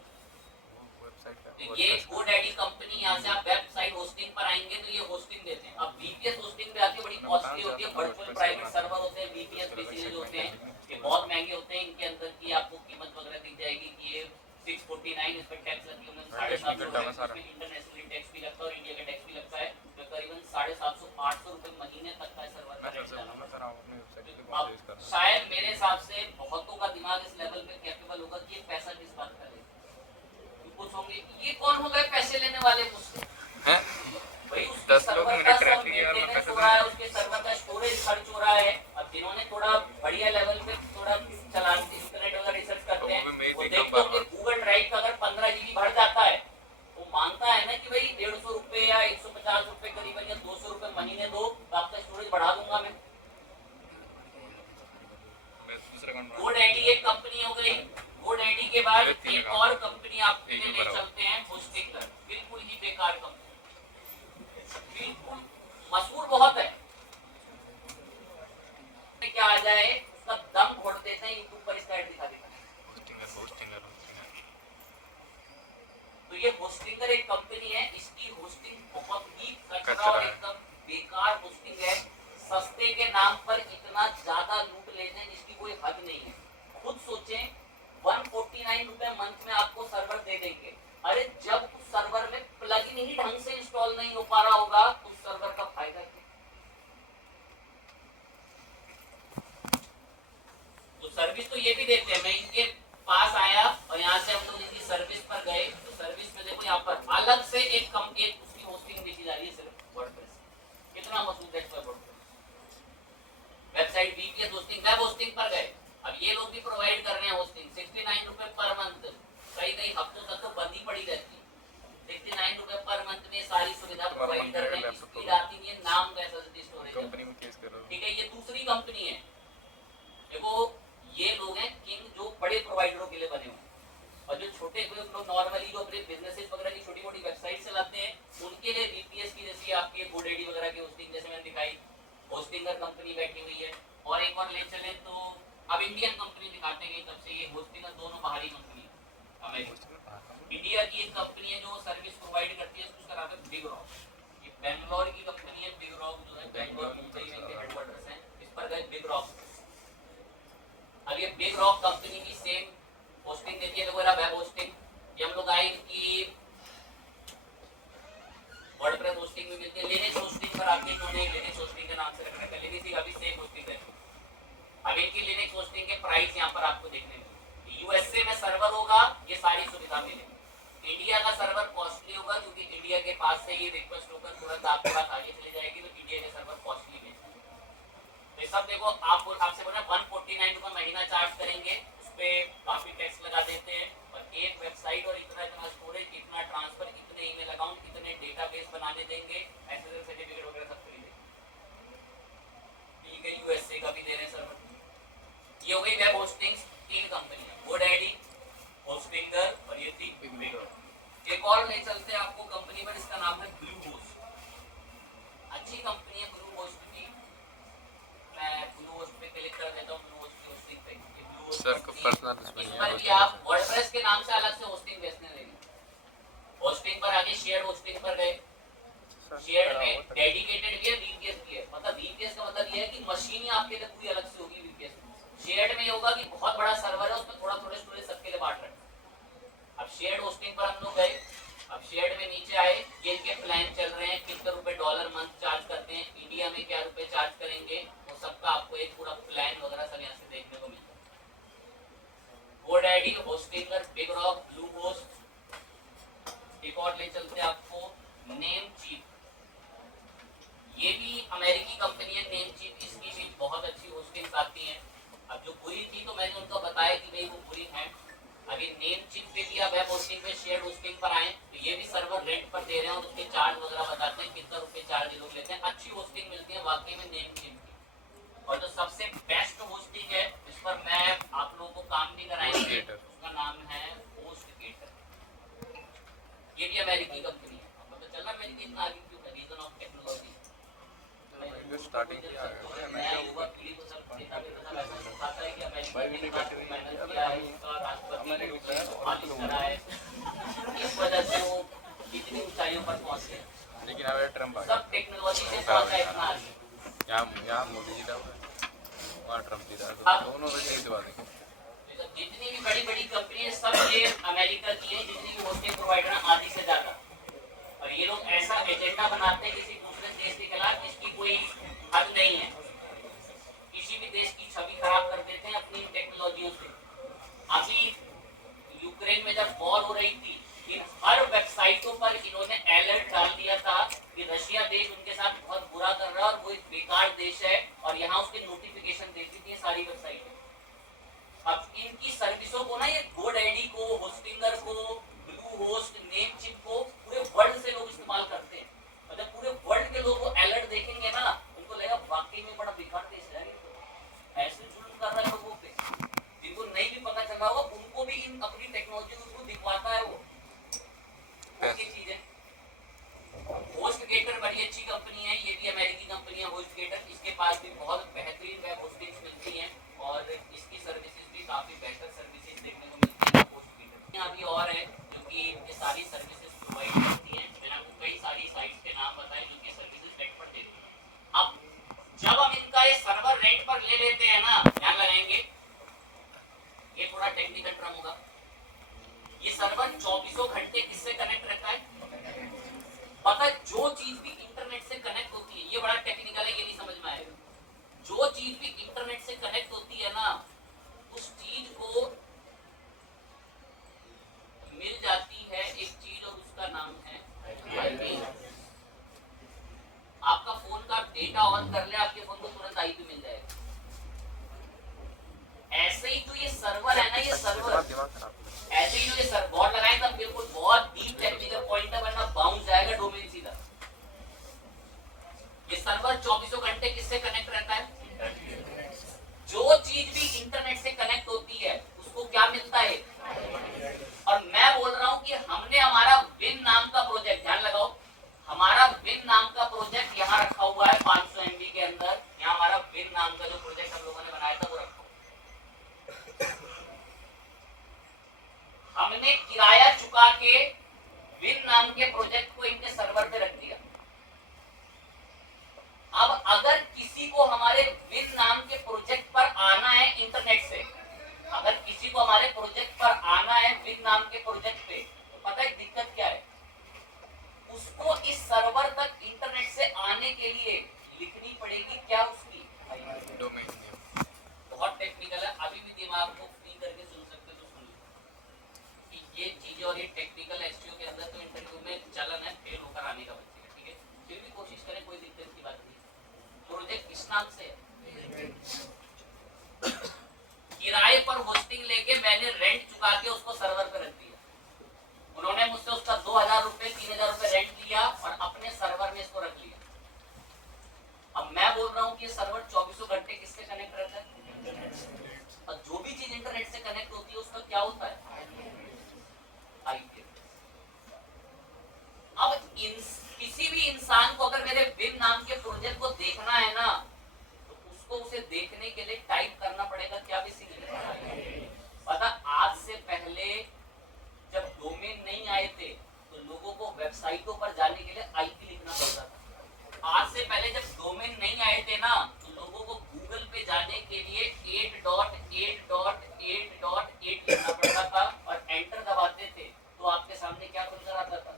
तो ये GoDaddy कंपनी, यहाँ से आप वेबसाइट होस्टिंग पर आएंगे तो ये होस्टिंग देते हैं। अब VPS होस्टिंग पे आके बड़ी कॉस्टली होती है, वर्चुअल प्राइवेट सर्वर होते हैं, VPS बेसिकली जो होते हैं ये बहुत महंगे होते हैं। इनके अंदर की आपको कीमत वगैरह दिख जाएगी कि ये 649, इस पर टैक्स लगी है 750, इंटरनेशनल टैक्स भी लगता है और इंडिया का टैक्स भी लगता है, तो करीबन 750-800 रुपए महीने तक का सर्वर का रेट जाना। अब शायद मेरे हिसाब से बहुतों का दिमाग इस लेवल पे कैपेबल होगा कि ये पैसा किस बात का ले। पूछोगे ये कौन हो गए पैसे लेने वाले मुझसे, भाई 10 लोग मेरे ट्रैफिक है और मैं पैसे दे रहा है, उसके सर्वर का स्टोरेज खर्च हो रहा है। अब जिन्होंने थोड़ा बढ़िया लेवल पे थोड़ा चला इंटरनेट वगैरह रिसर्च करते हैं, वो देखते हैं कि गूगल ड्राइव का अगर 15 GB भर जाता है, वो मानता है ना कि भाई 150 रुपए या 150 रुपए करीबन या 200 रुपए महीने दो तो आपका स्टोरेज बढ़ा दूंगा मैं। GoDaddy एक कंपनी हो गई। GoDaddy के बाद एक और कंपनी आपके लिए ले चलते हैं, होस्टिंगर, बिल्कुल ही बेकार कंपनी, बिल्कुल मशहूर बहुत है, क्या आ जाए सब दम घोट देते हैं, यूट्यूब पर इसका ऐड दिखा देता है। तो ये होस्टिंगर एक कंपनी है, इसकी होस्टिंग बहुत ही कचरा और एकदम बेकार होस्टिंग है। सस्ते के नाम पर इतना ज्यादा लूट लेते हैं जिसकी कोई हद नहीं है। खुद सोचें 149 रुपए मंथ में आपको सर्वर दे देंगे, अरे जब उस सर्वर में प्लगइन ही ढंग से इंस्टॉल नहीं हो पा रहा होगा तो उस सर्वर का फायदा क्या? तो सर्विस तो ये भी देते हैं। मैं इनके पास आया और यहाँ से हम लोग इनकी सर्विस पर गए, तो सर्विस में देखो यहाँ पर अलग से एक उसकी होस्टिंग बेची जा रही है, सिर्फ वर्डप्रेस। कितना मशहूर है WordPress. Website VPS hosting, web hosting पर गए, अब ये लोग भी प्रोवाइड कर रहे हैं होस्टिंग, 69 रुपए पर मंथ, कई हफ्तों तक तो बंद ही पड़ी रहती है। 69 रुपए पर मंथ में सारी सुविधा प्रोवाइड कर रहे हैं, स्पीड आती है, नाम का SSD स्टोरेज कंपनी में केस कर रहा हूं। ठीक है, ये दूसरी कंपनी है। देखो ये लोग हैं किंग, जो जो बड़े प्रोवाइडरों के लिए बने हुए हैं। और जो छोटे लोग नॉर्मली जो अपने बिजनेसेस वगैरह की छोटी मोटी वेबसाइट चलाते हैं उनके लिए वीपीएस की जैसी आपकी GoDaddy वगैरह की होस्टिंग जैसे मैंने दिखाई, होस्टिंगर कंपनी बैठी हुई है। और एक और ले चले तो अब इंडियन कंपनी दिखाते हैं तब से ये होस्टिंगर दोनों बाहरी कंपनी है अमेरिका। इंडिया की एक कंपनी है जो सर्विस प्रोवाइड करती है उसका नाम है बिग रॉक। ये बेंगलोर की कंपनी है बिग रॉक जो है बेंगलोर मुंबई में इनके हेडक्वार्टर्स हैं। इस पर गए बिग रॉक। अब ये बिग रॉक कंपनी की सेम होस्टिंग देती है वगैरह वेब होस्टिंग। ये हम लोग आए कि वर्डप्रेस होस्टिंग में मिलती है। लिनक्स होस्टिंग पर आपके इन्होंने लिनक्स होस्टिंग के नाम से रखा है। लिनक्स का भी सेम होस्टिंग है। अब इनकी लिनक्स होस्टिंग के प्राइस यहाँ पर आपको देखने मिलेंगे। यूएसए में सर्वर होगा ये सारी सुविधा मिलेगी। इंडिया का सर्वर कॉस्टली होगा क्योंकि इंडिया के पास से ये रिक्वेस्ट होकर तुरंत आपके पास आगे चली जाएगी तो इंडिया के सर्वर कॉस्टली है। तो सब देखो आप आपसे बोला 149 रुपये महीना चार्ज करेंगे, उस पर काफी टैक्स लगा देते हैं और एक वेबसाइट और इतना इतना स्टोरेज, इतना ट्रांसफर, इतने ईमेल अकाउंट, इतने डेटाबेस बनाने देंगे, एसएसएल सर्टिफिकेट वगैरह सब फ्री देंगे। यूएसए का भी दे रहे हैं सर्वर। ये हो गई वेब होस्टिंग तीन कंपनियां, GoDaddy, होस्टिंगर और ये थी बिग। एक और ले चलते हैं आपको कंपनी पर, इसका नाम है ब्लूहोस्ट। अच्छी कंपनी है ब्लूहोस्ट की। मैं ब्लूहोस्ट पे क्लिक कर देता हूं। ब्लूहोस्ट की होस्टिंग पे ब्लूहोस्ट सर का पर्सनल इस पर भी आप वर्डप्रेस के नाम से अलग से होस्टिंग बेचने देंगे। होस्टिंग पर आगे शेयर होस्टिंग पर गए। शेयर में डेडिकेटेड भी है, वीपीएस भी है। मतलब वीपीएस का मतलब ये है कि मशीन ही आपके लिए पूरी अलग से होगी वीपीएस। शेयर्ड में होगा कि बहुत बड़ा सर्वर है उसमें थोड़ा थोड़ा स्टोरेज सबके लिए बांट रखा। अब शेयर्ड होस्टिंग पर हम लोग गए। अब शेयर्ड में नीचे आए, ये इनके प्लान चल रहे हैं, कितने रुपए डॉलर मंथ चार्ज करते हैं, इंडिया में क्या रुपए चार्ज करेंगे, वो सबका आपको एक पूरा प्लान वगैरह सब यहाँ से देखने को मिलता है। GoDaddy, Hostinger, big rock, Bluehost. एक और ले चलते हैं आपको नेमचीप। ये भी अमेरिकी कंपनी है नेमचीप। इसकी भी बहुत अच्छी होस्टिंग आती है। अब जो बुरी थी तो मैंने उनको बताया कि भाई वो बुरी है। अभी नेमचीप पे भी आप वेब होस्टिंग पे शेयर होस्टिंग पर आए तो ये भी सर्वर रेंट पर दे रहे हैं और उसके चार्ज वगैरह बताते हैं कितना रुपए चार्ज लोग लेते हैं। अच्छी होस्टिंग मिलती है वाकई में नेमचीप की। और जो सबसे बेस्ट होस्टिंग है इस पर मैं आप लोगों को काम भी कराएंगे, उसका नाम है होस्टगेटर। ये भी अमेरिकी कंपनी है। आपको तो चलना अमेरिकी इतना आगे क्यों है? रीजन ऑफ टेक्नोलॉजी स्टार्टिंग किया है। मैं युवा पीढ़ी को सब नेता सब ऐसा सिखाता है कि अमेरिका ने काफी मेहनत किया है, उसका राष्ट्रपति ने मालिश करा है, इस वजह से वो इतनी ऊंचाइयों पर पहुंचे। लेकिन अब ट्रम्प सब टेक्नोलॉजी से पहुंचा इतना आगे। यहाँ मोदी जी था, वहाँ ट्रम्प जी था, दोनों वजह से बात है। जितनी भी बड़ी बड़ी कंपनी है सब ये अमेरिका की है, जितनी भी होस्टिंग प्रोवाइडर है आधी से ज्यादा। और ये लोग ऐसा एजेंडा बनाते हैं किसी दूसरे देश के खिलाफ जिसकी कोई हद नहीं है। किसी भी देश की छवि खराब कर देते हैं अपनी टेक्नोलॉजियों से। अभी यूक्रेन में जब वॉर हो रही थी, इन हर वेबसाइटों पर इन्होंने अलर्ट डाल दिया था कि रशिया देश उनके साथ बहुत बुरा कर रहा है और वो एक बेकार देश है, और यहाँ उसके नोटिफिकेशन देती थी सारी वेबसाइटें। अब इनकी सर्विसों को ना, ये GoDaddy को, होस्टिंगर को, ब्लूहोस्ट, नेमचीप को पूरे वर्ल्ड से लोग इस्तेमाल करते हैं। मतलब पूरे वर्ल्ड के लोग वो अलर्ट देखेंगे ना, उनको लगेगा वाकई में बड़ा बेकार देश है, ऐसे जुल्म कर रहा है लोगों पे। जिनको नहीं भी पता चल रहा होगा उनको भी इन अपनी टेक्नोलॉजी को दिखवाता है वो चीजें। होस्टगेटर बड़ी अच्छी कंपनी है, ये भी अमेरिकी कंपनी है होस्टगेटर। इसके पास भी बहुत बेहतरीन वेब होस्टिंग मिलती है और इसकी सर्विसेज भी काफी बेहतर सर्विसेज देखने को मिलती है होस्टगेटर। यहाँ भी और है जो कि ये सारी सर्विसेज प्रोवाइड करती हैं। मैंने आपको कई सारी साइट्स के नाम बताए जो कि सर्विसेज रेंट पर देती है। अब जब हम इनका ये सर्वर रेंट पर ले लेते हैं ना, ध्यान लगाएंगे, ये थोड़ा टेक्निकल टर्म होगा। ये सर्वर 24 घंटे किससे कनेक्ट रहता है? पता, जो चीज भी इंटरनेट से कनेक्ट होती है, ये बड़ा टेक्निकल है, ये नहीं समझ में आएगा। जो चीज भी इंटरनेट से कनेक्ट होती है ना, उस चीज को मिल जाती है एक चीज और उसका नाम है आईपी। आपका फोन का डेटा ऑन कर ले, आपके फोन को तुरंत आईपी मिल जाएगा। ऐसे ही तो ये सर्वर है ना, ये सर्वर ऐसे ही जो ये सर्वर बोर्ड लगाए तब बिल्कुल बहुत डीप टेक्निकल पॉइंट है, वरना बाउंस जाएगा डोमेन सीधा। ये सर्वर 24 घंटे किससे कनेक्ट रहता है? जो चीज भी इंटरनेट से कनेक्ट होती है उसको नाम के प्रोजेक्ट को इनके सर्वर पे रख दिया। अब अगर किसी को हमारे विन नाम के प्रोजेक्ट पर आना है इंटरनेट से, अगर किसी को हमारे प्रोजेक्ट पर आना है विन नाम के प्रोजेक्ट पे, तो पता है दिक्कत क्या है? उसको इस सर्वर तक इंटरनेट से आने के लिए लिखनी पड़ेगी क्या उसकी डोमेन नेम। बहुत टेक्निकल है, अभी भी दिमाग को फ्री करके सुन सकते तो सुन लो कि ये चीजें और ये टेक्निकल एसईओ के अंदर तो इंटरव्यू में चलन है फेल होकर आने का बच्चे का, ठीक है? फिर भी कोशिश करें, कोई दिक्कत की बात नहीं। प्रोजेक्ट किस नाम से है? किराए पर होस्टिंग लेके मैंने रेंट चुका के उसको सर्वर पर रख दिया। उन्होंने मुझसे उसका 2000 रुपए 3000 रुपए रेंट लिया और अपने सर्वर में इसको रख लिया। अब मैं बोल रहा हूँ कि सर्वर 24 घंटे किससे कनेक्ट रहता है? और जो भी चीज इंटरनेट से कनेक्ट होती है उसका क्या होता है? आईपी। अब किसी भी इंसान को अगर मेरे विन नाम के प्रोजेक्ट को देखना है ना, तो उसको उसे देखने के लिए टाइप करना पड़ेगा क्या? बेसिकली पता, आज से पहले जब डोमेन नहीं आए थे तो लोगों को वेबसाइटों पर जाने के लिए आईपी लिखना पड़ता था। आज से पहले जब डोमेन नहीं आए थे ना, तो लोगों को गूगल पे जाने के लिए 8.8.8.8 लिखना पड़ता था और एंटर दबाते थे तो आपके सामने क्या खुलकर आता था?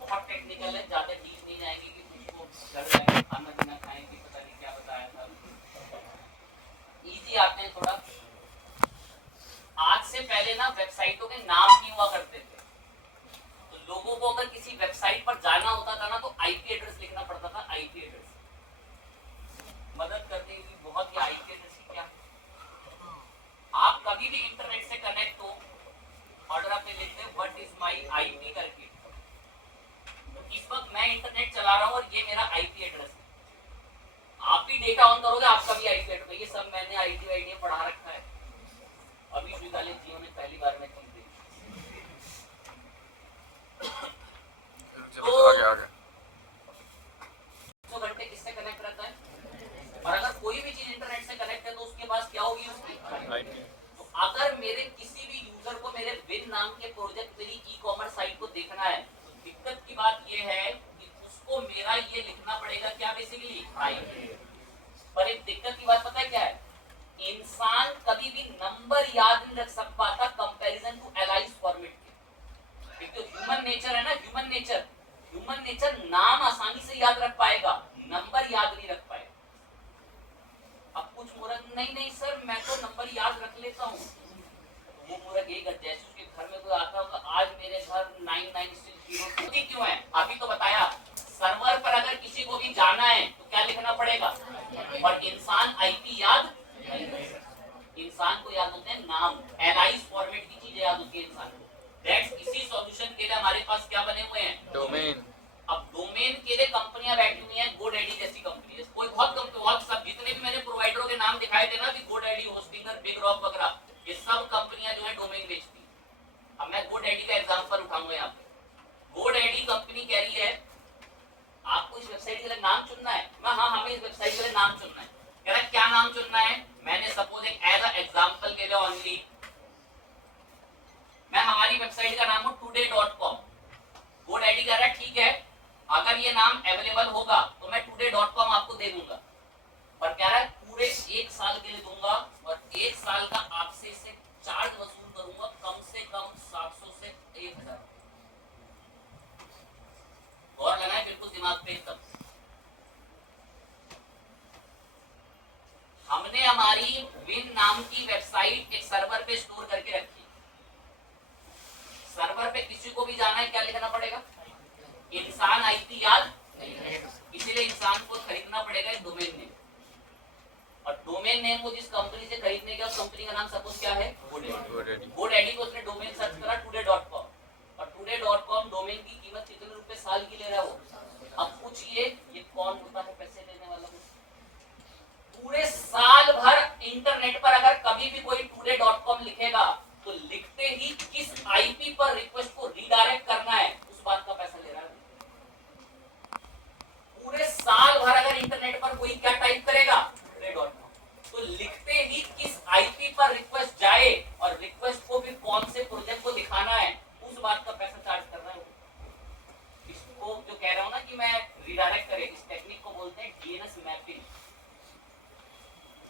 बहुत टेक्निकल है, ज्यादा डीप नहीं जाएंगे कि कुछ को डर जाएंगे, खाना पीना खाएंगे, पता नहीं क्या बताया था। इजी आते हैं थोड़ा। आज से पहले ना वेबसाइटों के नाम नहीं हुआ करते थे, तो लोगों को अगर किसी वेबसाइट पर जाना होता था ना तो आईपी एड्रेस लिखना पड़ता था। आईपी एड्रेस मदद करने की बहुत, ही आईपी एड्रेस की क्या, आप कभी भी इंटरनेट से कनेक्ट हो, ऑर्डर आप लिखते हैं व्हाट इज माय आईपी करके, तो इस वक्त मैं इंटरनेट चला रहा हूं और ये मेरा आईपी एड्रेस है। आप भी डेटा ऑन करोगे, आपका भी आईपी एड्रेस, ये सब मैंने आईटी में पढ़ा रखा है। अभी विद्यालय जीवन में पहली बार मैं चीज देखी। तो घंटे किससे कनेक्ट रहता है? और अगर कोई भी चीज इंटरनेट से कनेक्ट है तो उसके पास क्या होगी? उसकी। तो अगर मेरे किसी भी यूजर को मेरे विन नाम के प्रोजेक्ट, मेरी ई कॉमर्स साइट को देखना है, तो दिक्कत की बात यह है कि उसको मेरा ये लिखना पड़ेगा क्या? Basically IP. पर एक दिक्कत की बात पता है क्या है? इंसान कभी भी नंबर याद नहीं रख सक पाता कंपैरिजन टू एलाइज फॉर्मेट के। एक तो ह्यूमन नेचर है ना, ह्यूमन नेचर नाम आसानी से याद रख पाएगा, नंबर याद नहीं रख पाएगा। अब कुछ मूर्ख नहीं सर मैं तो नंबर याद रख लेता हूँ, वो मूर्ख यही करते हैं। उसके घर में कोई आता होगा, आज मेरे घर 996 क्यों है? अभी तो बताया, सर्वर पर अगर किसी को भी जाना है तो क्या लिखना पड़ेगा? और इंसान आईपी याद, इंसान को याद होते हैं नाम, एलाइज फॉर्मेट की चीजें याद होती है इंसान को। दैट्स इसी सॉल्यूशन के लिए हमारे पास क्या बने हुए हैं? डोमेन। अब डोमेन के लिए कंपनियां बैठी हुई हैं, GoDaddy जैसी कंपनी, कोई बहुत सब जितने भी मैंने प्रोवाइडरों के नाम दिखाए थे ना, कि GoDaddy, होस्टिंगर, बिगरॉक वगैरह, ये सब कंपनियां जो है डोमेन बेचती। अब मैं GoDaddy का एग्जांपल उठाऊंगा यहाँ पे। GoDaddy कंपनी कह रही है आपको इस वेबसाइट के लिए नाम चुनना है। हाँ, हमें इस वेबसाइट के लिए नाम चुनना है। कह रहा है क्या नाम चुनना है? मैंने सपोज एक एज अ एग्जांपल के लिए ओनली मैं हमारी वेबसाइट का नाम हो today.com। GoDaddy कह रहा है ठीक है, अगर ये नाम अवेलेबल होगा तो मैं today.com आपको दे दूंगा, पर कह रहा है पूरे 1 साल के लिए दूंगा और 1 साल का आपसे इससे चार्ज वसूल करूंगा कम से कम 700 से 1000। और लगाए बिल्कुल दिमाग पे एकदम। हमने हमारी विन नाम की वेबसाइट एक सर्वर पे स्टोर करके रखी। सर्वर पे किसी को भी जाना है, क्या लिखना पड़ेगा? इंसान आईपी याद, इसीलिए इंसान को खरीदना पड़ेगा एक डोमेन नेम। और डोमेन नेम को जिस कंपनी से खरीदने का, उस कंपनी का नाम सपोज क्या है? GoDaddy को उसने डोमेन सर्च करा today.com, और today.com डोमेन की कीमत कितने रुपए साल की ले रहा है वो? अब पूछिए ये कौन होता है पैसे देने वाला? पूरे साल भर इंटरनेट पर अगर कभी भी कोई today.com लिखेगा तो लिखते ही किस आईपी पर रिक्वेस्ट को रीडायरेक्ट करना है उस बात का पैसा ले रहा है। पूरे साल भर अगर इंटरनेट पर कोई क्या टाइप करेगा? today.com, तो लिखते ही किस आईपी पर रिक्वेस्ट जाए और रिक्वेस्ट को भी कौन से प्रोजेक्ट को दिखाना है उस बात का पैसा चार्ज कर रहा है। रिडायरेक्ट करे। इस टेक्निक को बोलते हैं डीएनएस मैपिंग।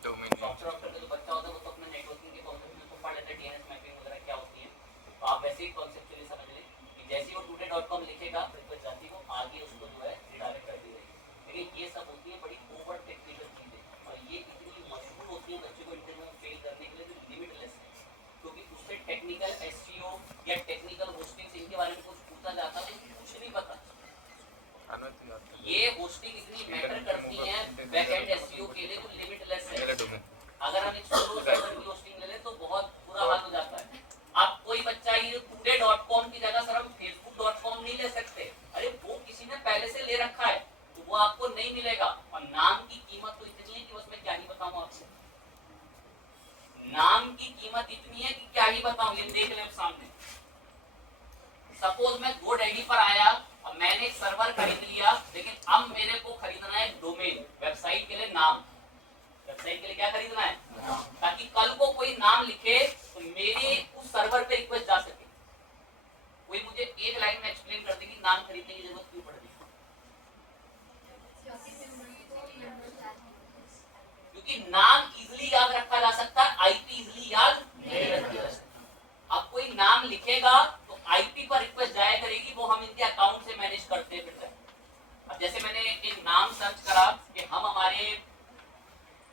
सॉफ्टवेयर के जो बच्चा होता है वो तो अपने नेटवर्किंग के कॉन्सेप्ट में तो पढ़ लेते हैं डीएनएस मैपिंग वगैरह क्या होती है। तो आप वैसे ही कॉन्सेप्चुअली समझ लें कि जैसे वो today.com लिखेगा रिक्वेस्ट जाती है, वो आगे उसको जो है रिडायरेक्ट कर दी जाएगी। लेकिन ये सब होती है बड़ी ओवर टेक्निकल चीजें और ये इतनी मजबूर होती है बच्चे को इंटरव्यू में फेल करने के लिए जो लिमिटलेस है, क्योंकि उससे टेक्निकल एसईओ या टेक्निकल होस्टिंग इनके बारे में कुछ पूछा जाता है कुछ नहीं पता। ये होस्टिंग इतनी मैटर करती है बैकएंड एसईओ के लिए, जो लिमिटलेस है। अगर हम 100 सर्वर की होस्टिंग ले लें तो बहुत बुरा हाल हो जाता है। अब कोई बच्चा ये today.com की जगह सर हम facebook.com नहीं ले सकते, अरे वो किसी ने पहले से ले रखा है तो वो आपको नहीं मिलेगा। और नाम की कीमत तो इतनी है कि बस मैं क्या ही बताऊं आपको। नाम की कीमत इतनी है कि क्या ही बताऊं, ये देख ले सामने। सपोज मैं GoDaddy पर आया, अब मैंने एक सर्वर खरीद लिया, लेकिन अब मेरे को खरीदना है डोमेन, वेबसाइट के लिए नाम। वेबसाइट के लिए क्या खरीदना है? ताकि कल को कोई नाम लिखे तो मेरे उस सर्वर पे रिक्वेस्ट जा सके। कोई मुझे एक लाइन में एक्सप्लेन कर दे कि नाम खरीदने की जरूरत क्यों पड़ रही है? क्योंकि नाम इजीली याद रखा जा सकता है, आईपी इजीली याद नहीं रखा जा सकता। अब कोई नाम लिखेगा तो आईपी पर रिक्वेस्ट जाया करेगी, वो हम इनके अकाउंट से मैनेज करते हैं। फिर अब जैसे मैंने एक नाम सर्च करा कि हम हमारे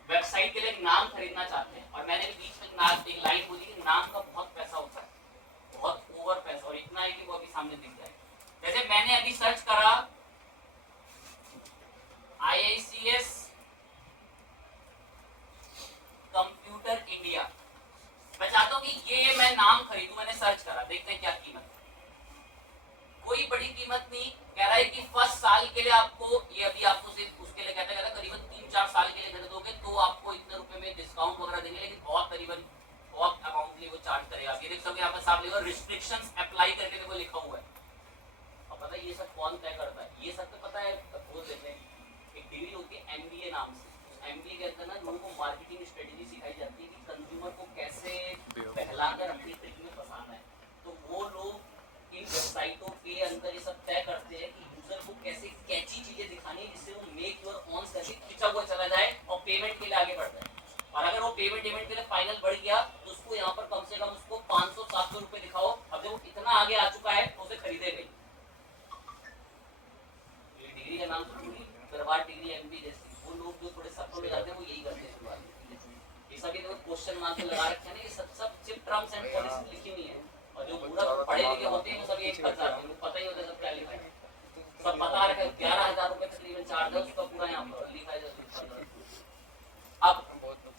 वेबसाइट के लिए एक नाम खरीदना चाहते हैं, और मैंने बीच में एक लाइन बोली कि नाम का बहुत पैसा होता है, बहुत ओवर पैसा, और इतना है कि वो अभी सामने दिख जाए। जैसे मैंने अभी सर्च करा IICS कंप्यूटर इंडिया, मैं चाहता हूं कि ये मैं नाम खरीदूं। मैंने सर्च करा, देखते हैं क्या कीमत है। कोई बड़ी कीमत नहीं, कह रहा है कि फर्स्ट साल के लिए आपको, ये अभी आपको सिर्फ उसके लिए कहता है करीबन 3-4 साल के लिए खरीदोगे तो आपको इतने रुपए में डिस्काउंट वगैरह देंगे, लेकिन बहुत करीबन बहुत अमाउंट लिए वो चार्ज करेगा। ये देख सकते हैं यहाँ पर साफ लिखा रिस्ट्रिक्शंस अप्लाई करके देखो लिखा हुआ है। अब पता है ये सब कौन तय करता है? ये सब तो पता है, बोल देते हैं एक डिग्री होती है MBA नाम से। MBA के अंदर ना लोगों को मार्केटिंग स्ट्रेटेजी सिखाई जाती है कि कंज्यूमर को कैसे बहलाकर अपनी ट्रिक में फंसाना है। तो वो लोग इन वेबसाइटों के अंदर ये सब तय करते हैं कि यूजर को कैसे कैची चीजें दिखानी है जिससे वो मेक योर ऑन करके खींचा हुआ चला जाए और पेमेंट के लिए आगे बढ़ता है। और अगर वो पेमेंट के लिए फाइनल बढ़ गया तो उसको यहाँ पर कम से कम उसको 500-700 रुपए दिखाओ। अब जब वो इतना आगे आ चुका है तो उसे खरीदेगा। डिग्री का नाम तो दरबार डिग्री MBA जैसी, वो लोग जो थोड़े सफल हो जाते हैं वो यही करते हैं शुरुआत में। ये सभी तो क्वेश्चन मार्क लगा रखे हैं ना, ये सब सिर्फ टर्म्स एंड पॉलिसी लिखी नहीं है। और जो पूरा पढ़े लिखे होते हैं वो सब यही कर जाते हैं, उनको पता ही होता है सब क्या लिखा है, सब पता रखा है। 11,000 रुपए तकरीबन चार्ज है उसका पूरा यहाँ पर लिखा है। अब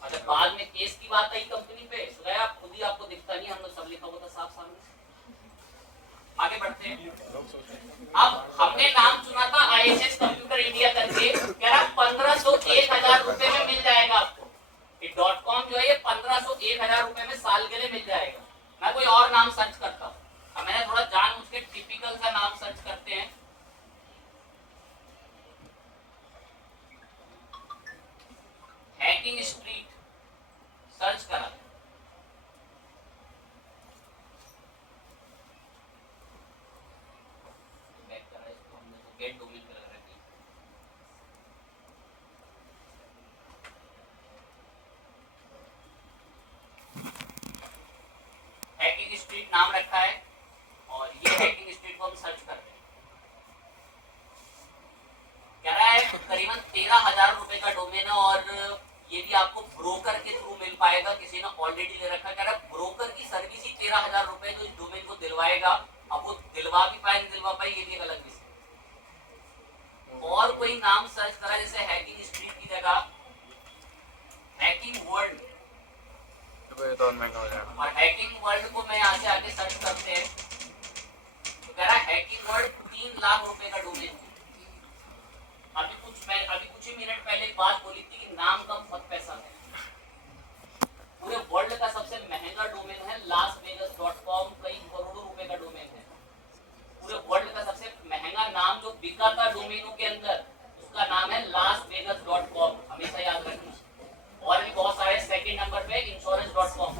अगर बाद में केस की बात आई कंपनी पे तो गया खुद ही आपको दिखता नहीं, हम लोग सब लिखा हुआ था साफ सामने। आगे बढ़ते हैं। अब हमने नाम चुना था IICS कंप्यूटर इंडिया करके, कह रहा 1500-1000 रुपए में मिल जाएगा आपको। ये .com जो है ये 1500-1000 रुपए में साल के लिए मिल जाएगा। मैं कोई और नाम सर्च करता हूँ, अब मैंने थोड़ा जानबूझ के टिपिकल सा नाम सर्च करते हैं। हैकिंग स्ट्रीट सर्च करा, गेट डोमेन पे लग रहा है। हैकिंग स्ट्रीट नाम रखा है और ये हैकिंग स्ट्रीट को हम सर्च करते हैं। कह रहा है करीबन 13,000 रुपए का डोमेन है और ये भी आपको ब्रोकर के थ्रू मिल पाएगा, किसी ने ऑलरेडी ले रखा है। कह रहा है ब्रोकर की सर्विस ही 13,000 रुपए जो इस डोमेन को दिलवाएगा। अब वो दिलवा भी पाए नहीं दिलवा पाए ये भी एक अलग विषय। और कोई नाम सर्च करा जैसे हैकिंग स्ट्रीट की जगह हैकिंग वर्ल्ड, तो महंगा हो जाएगा। और हैकिंग वर्ल्ड को मैं यहाँ से आके सर्च करते हैं तो कह रहा है हैकिंग वर्ल्ड 3 लाख रुपए का डोमेन। अभी कुछ ही मिनट पहले एक बात बोली थी कि नाम का बहुत पैसा है। पूरे वर्ल्ड का सबसे महंगा डोमेन है lasvegas.com, कई करोड़ों रुपए का डोमेन है। पूरे वर्ल्ड का सबसे महंगा नाम जो बिका था डोमेनों के अंदर उसका नाम है lasvegas.com, हमेशा याद रखना। और भी बहुत सारे सेकंड नंबर पे insurance.com।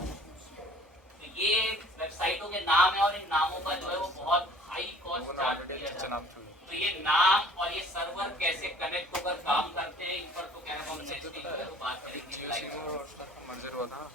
तो ये वेबसाइटों के नाम है और इन नामों का जो है वो बहुत हाई कॉस्ट चार्ज किया जाता है। तो ये नाम और ये सर्वर कैसे कनेक्ट होकर काम करते हैं इन पर तो क्या है हम नेक्स्ट वीक में बात करेंगे लाइव। मंजूर हुआ था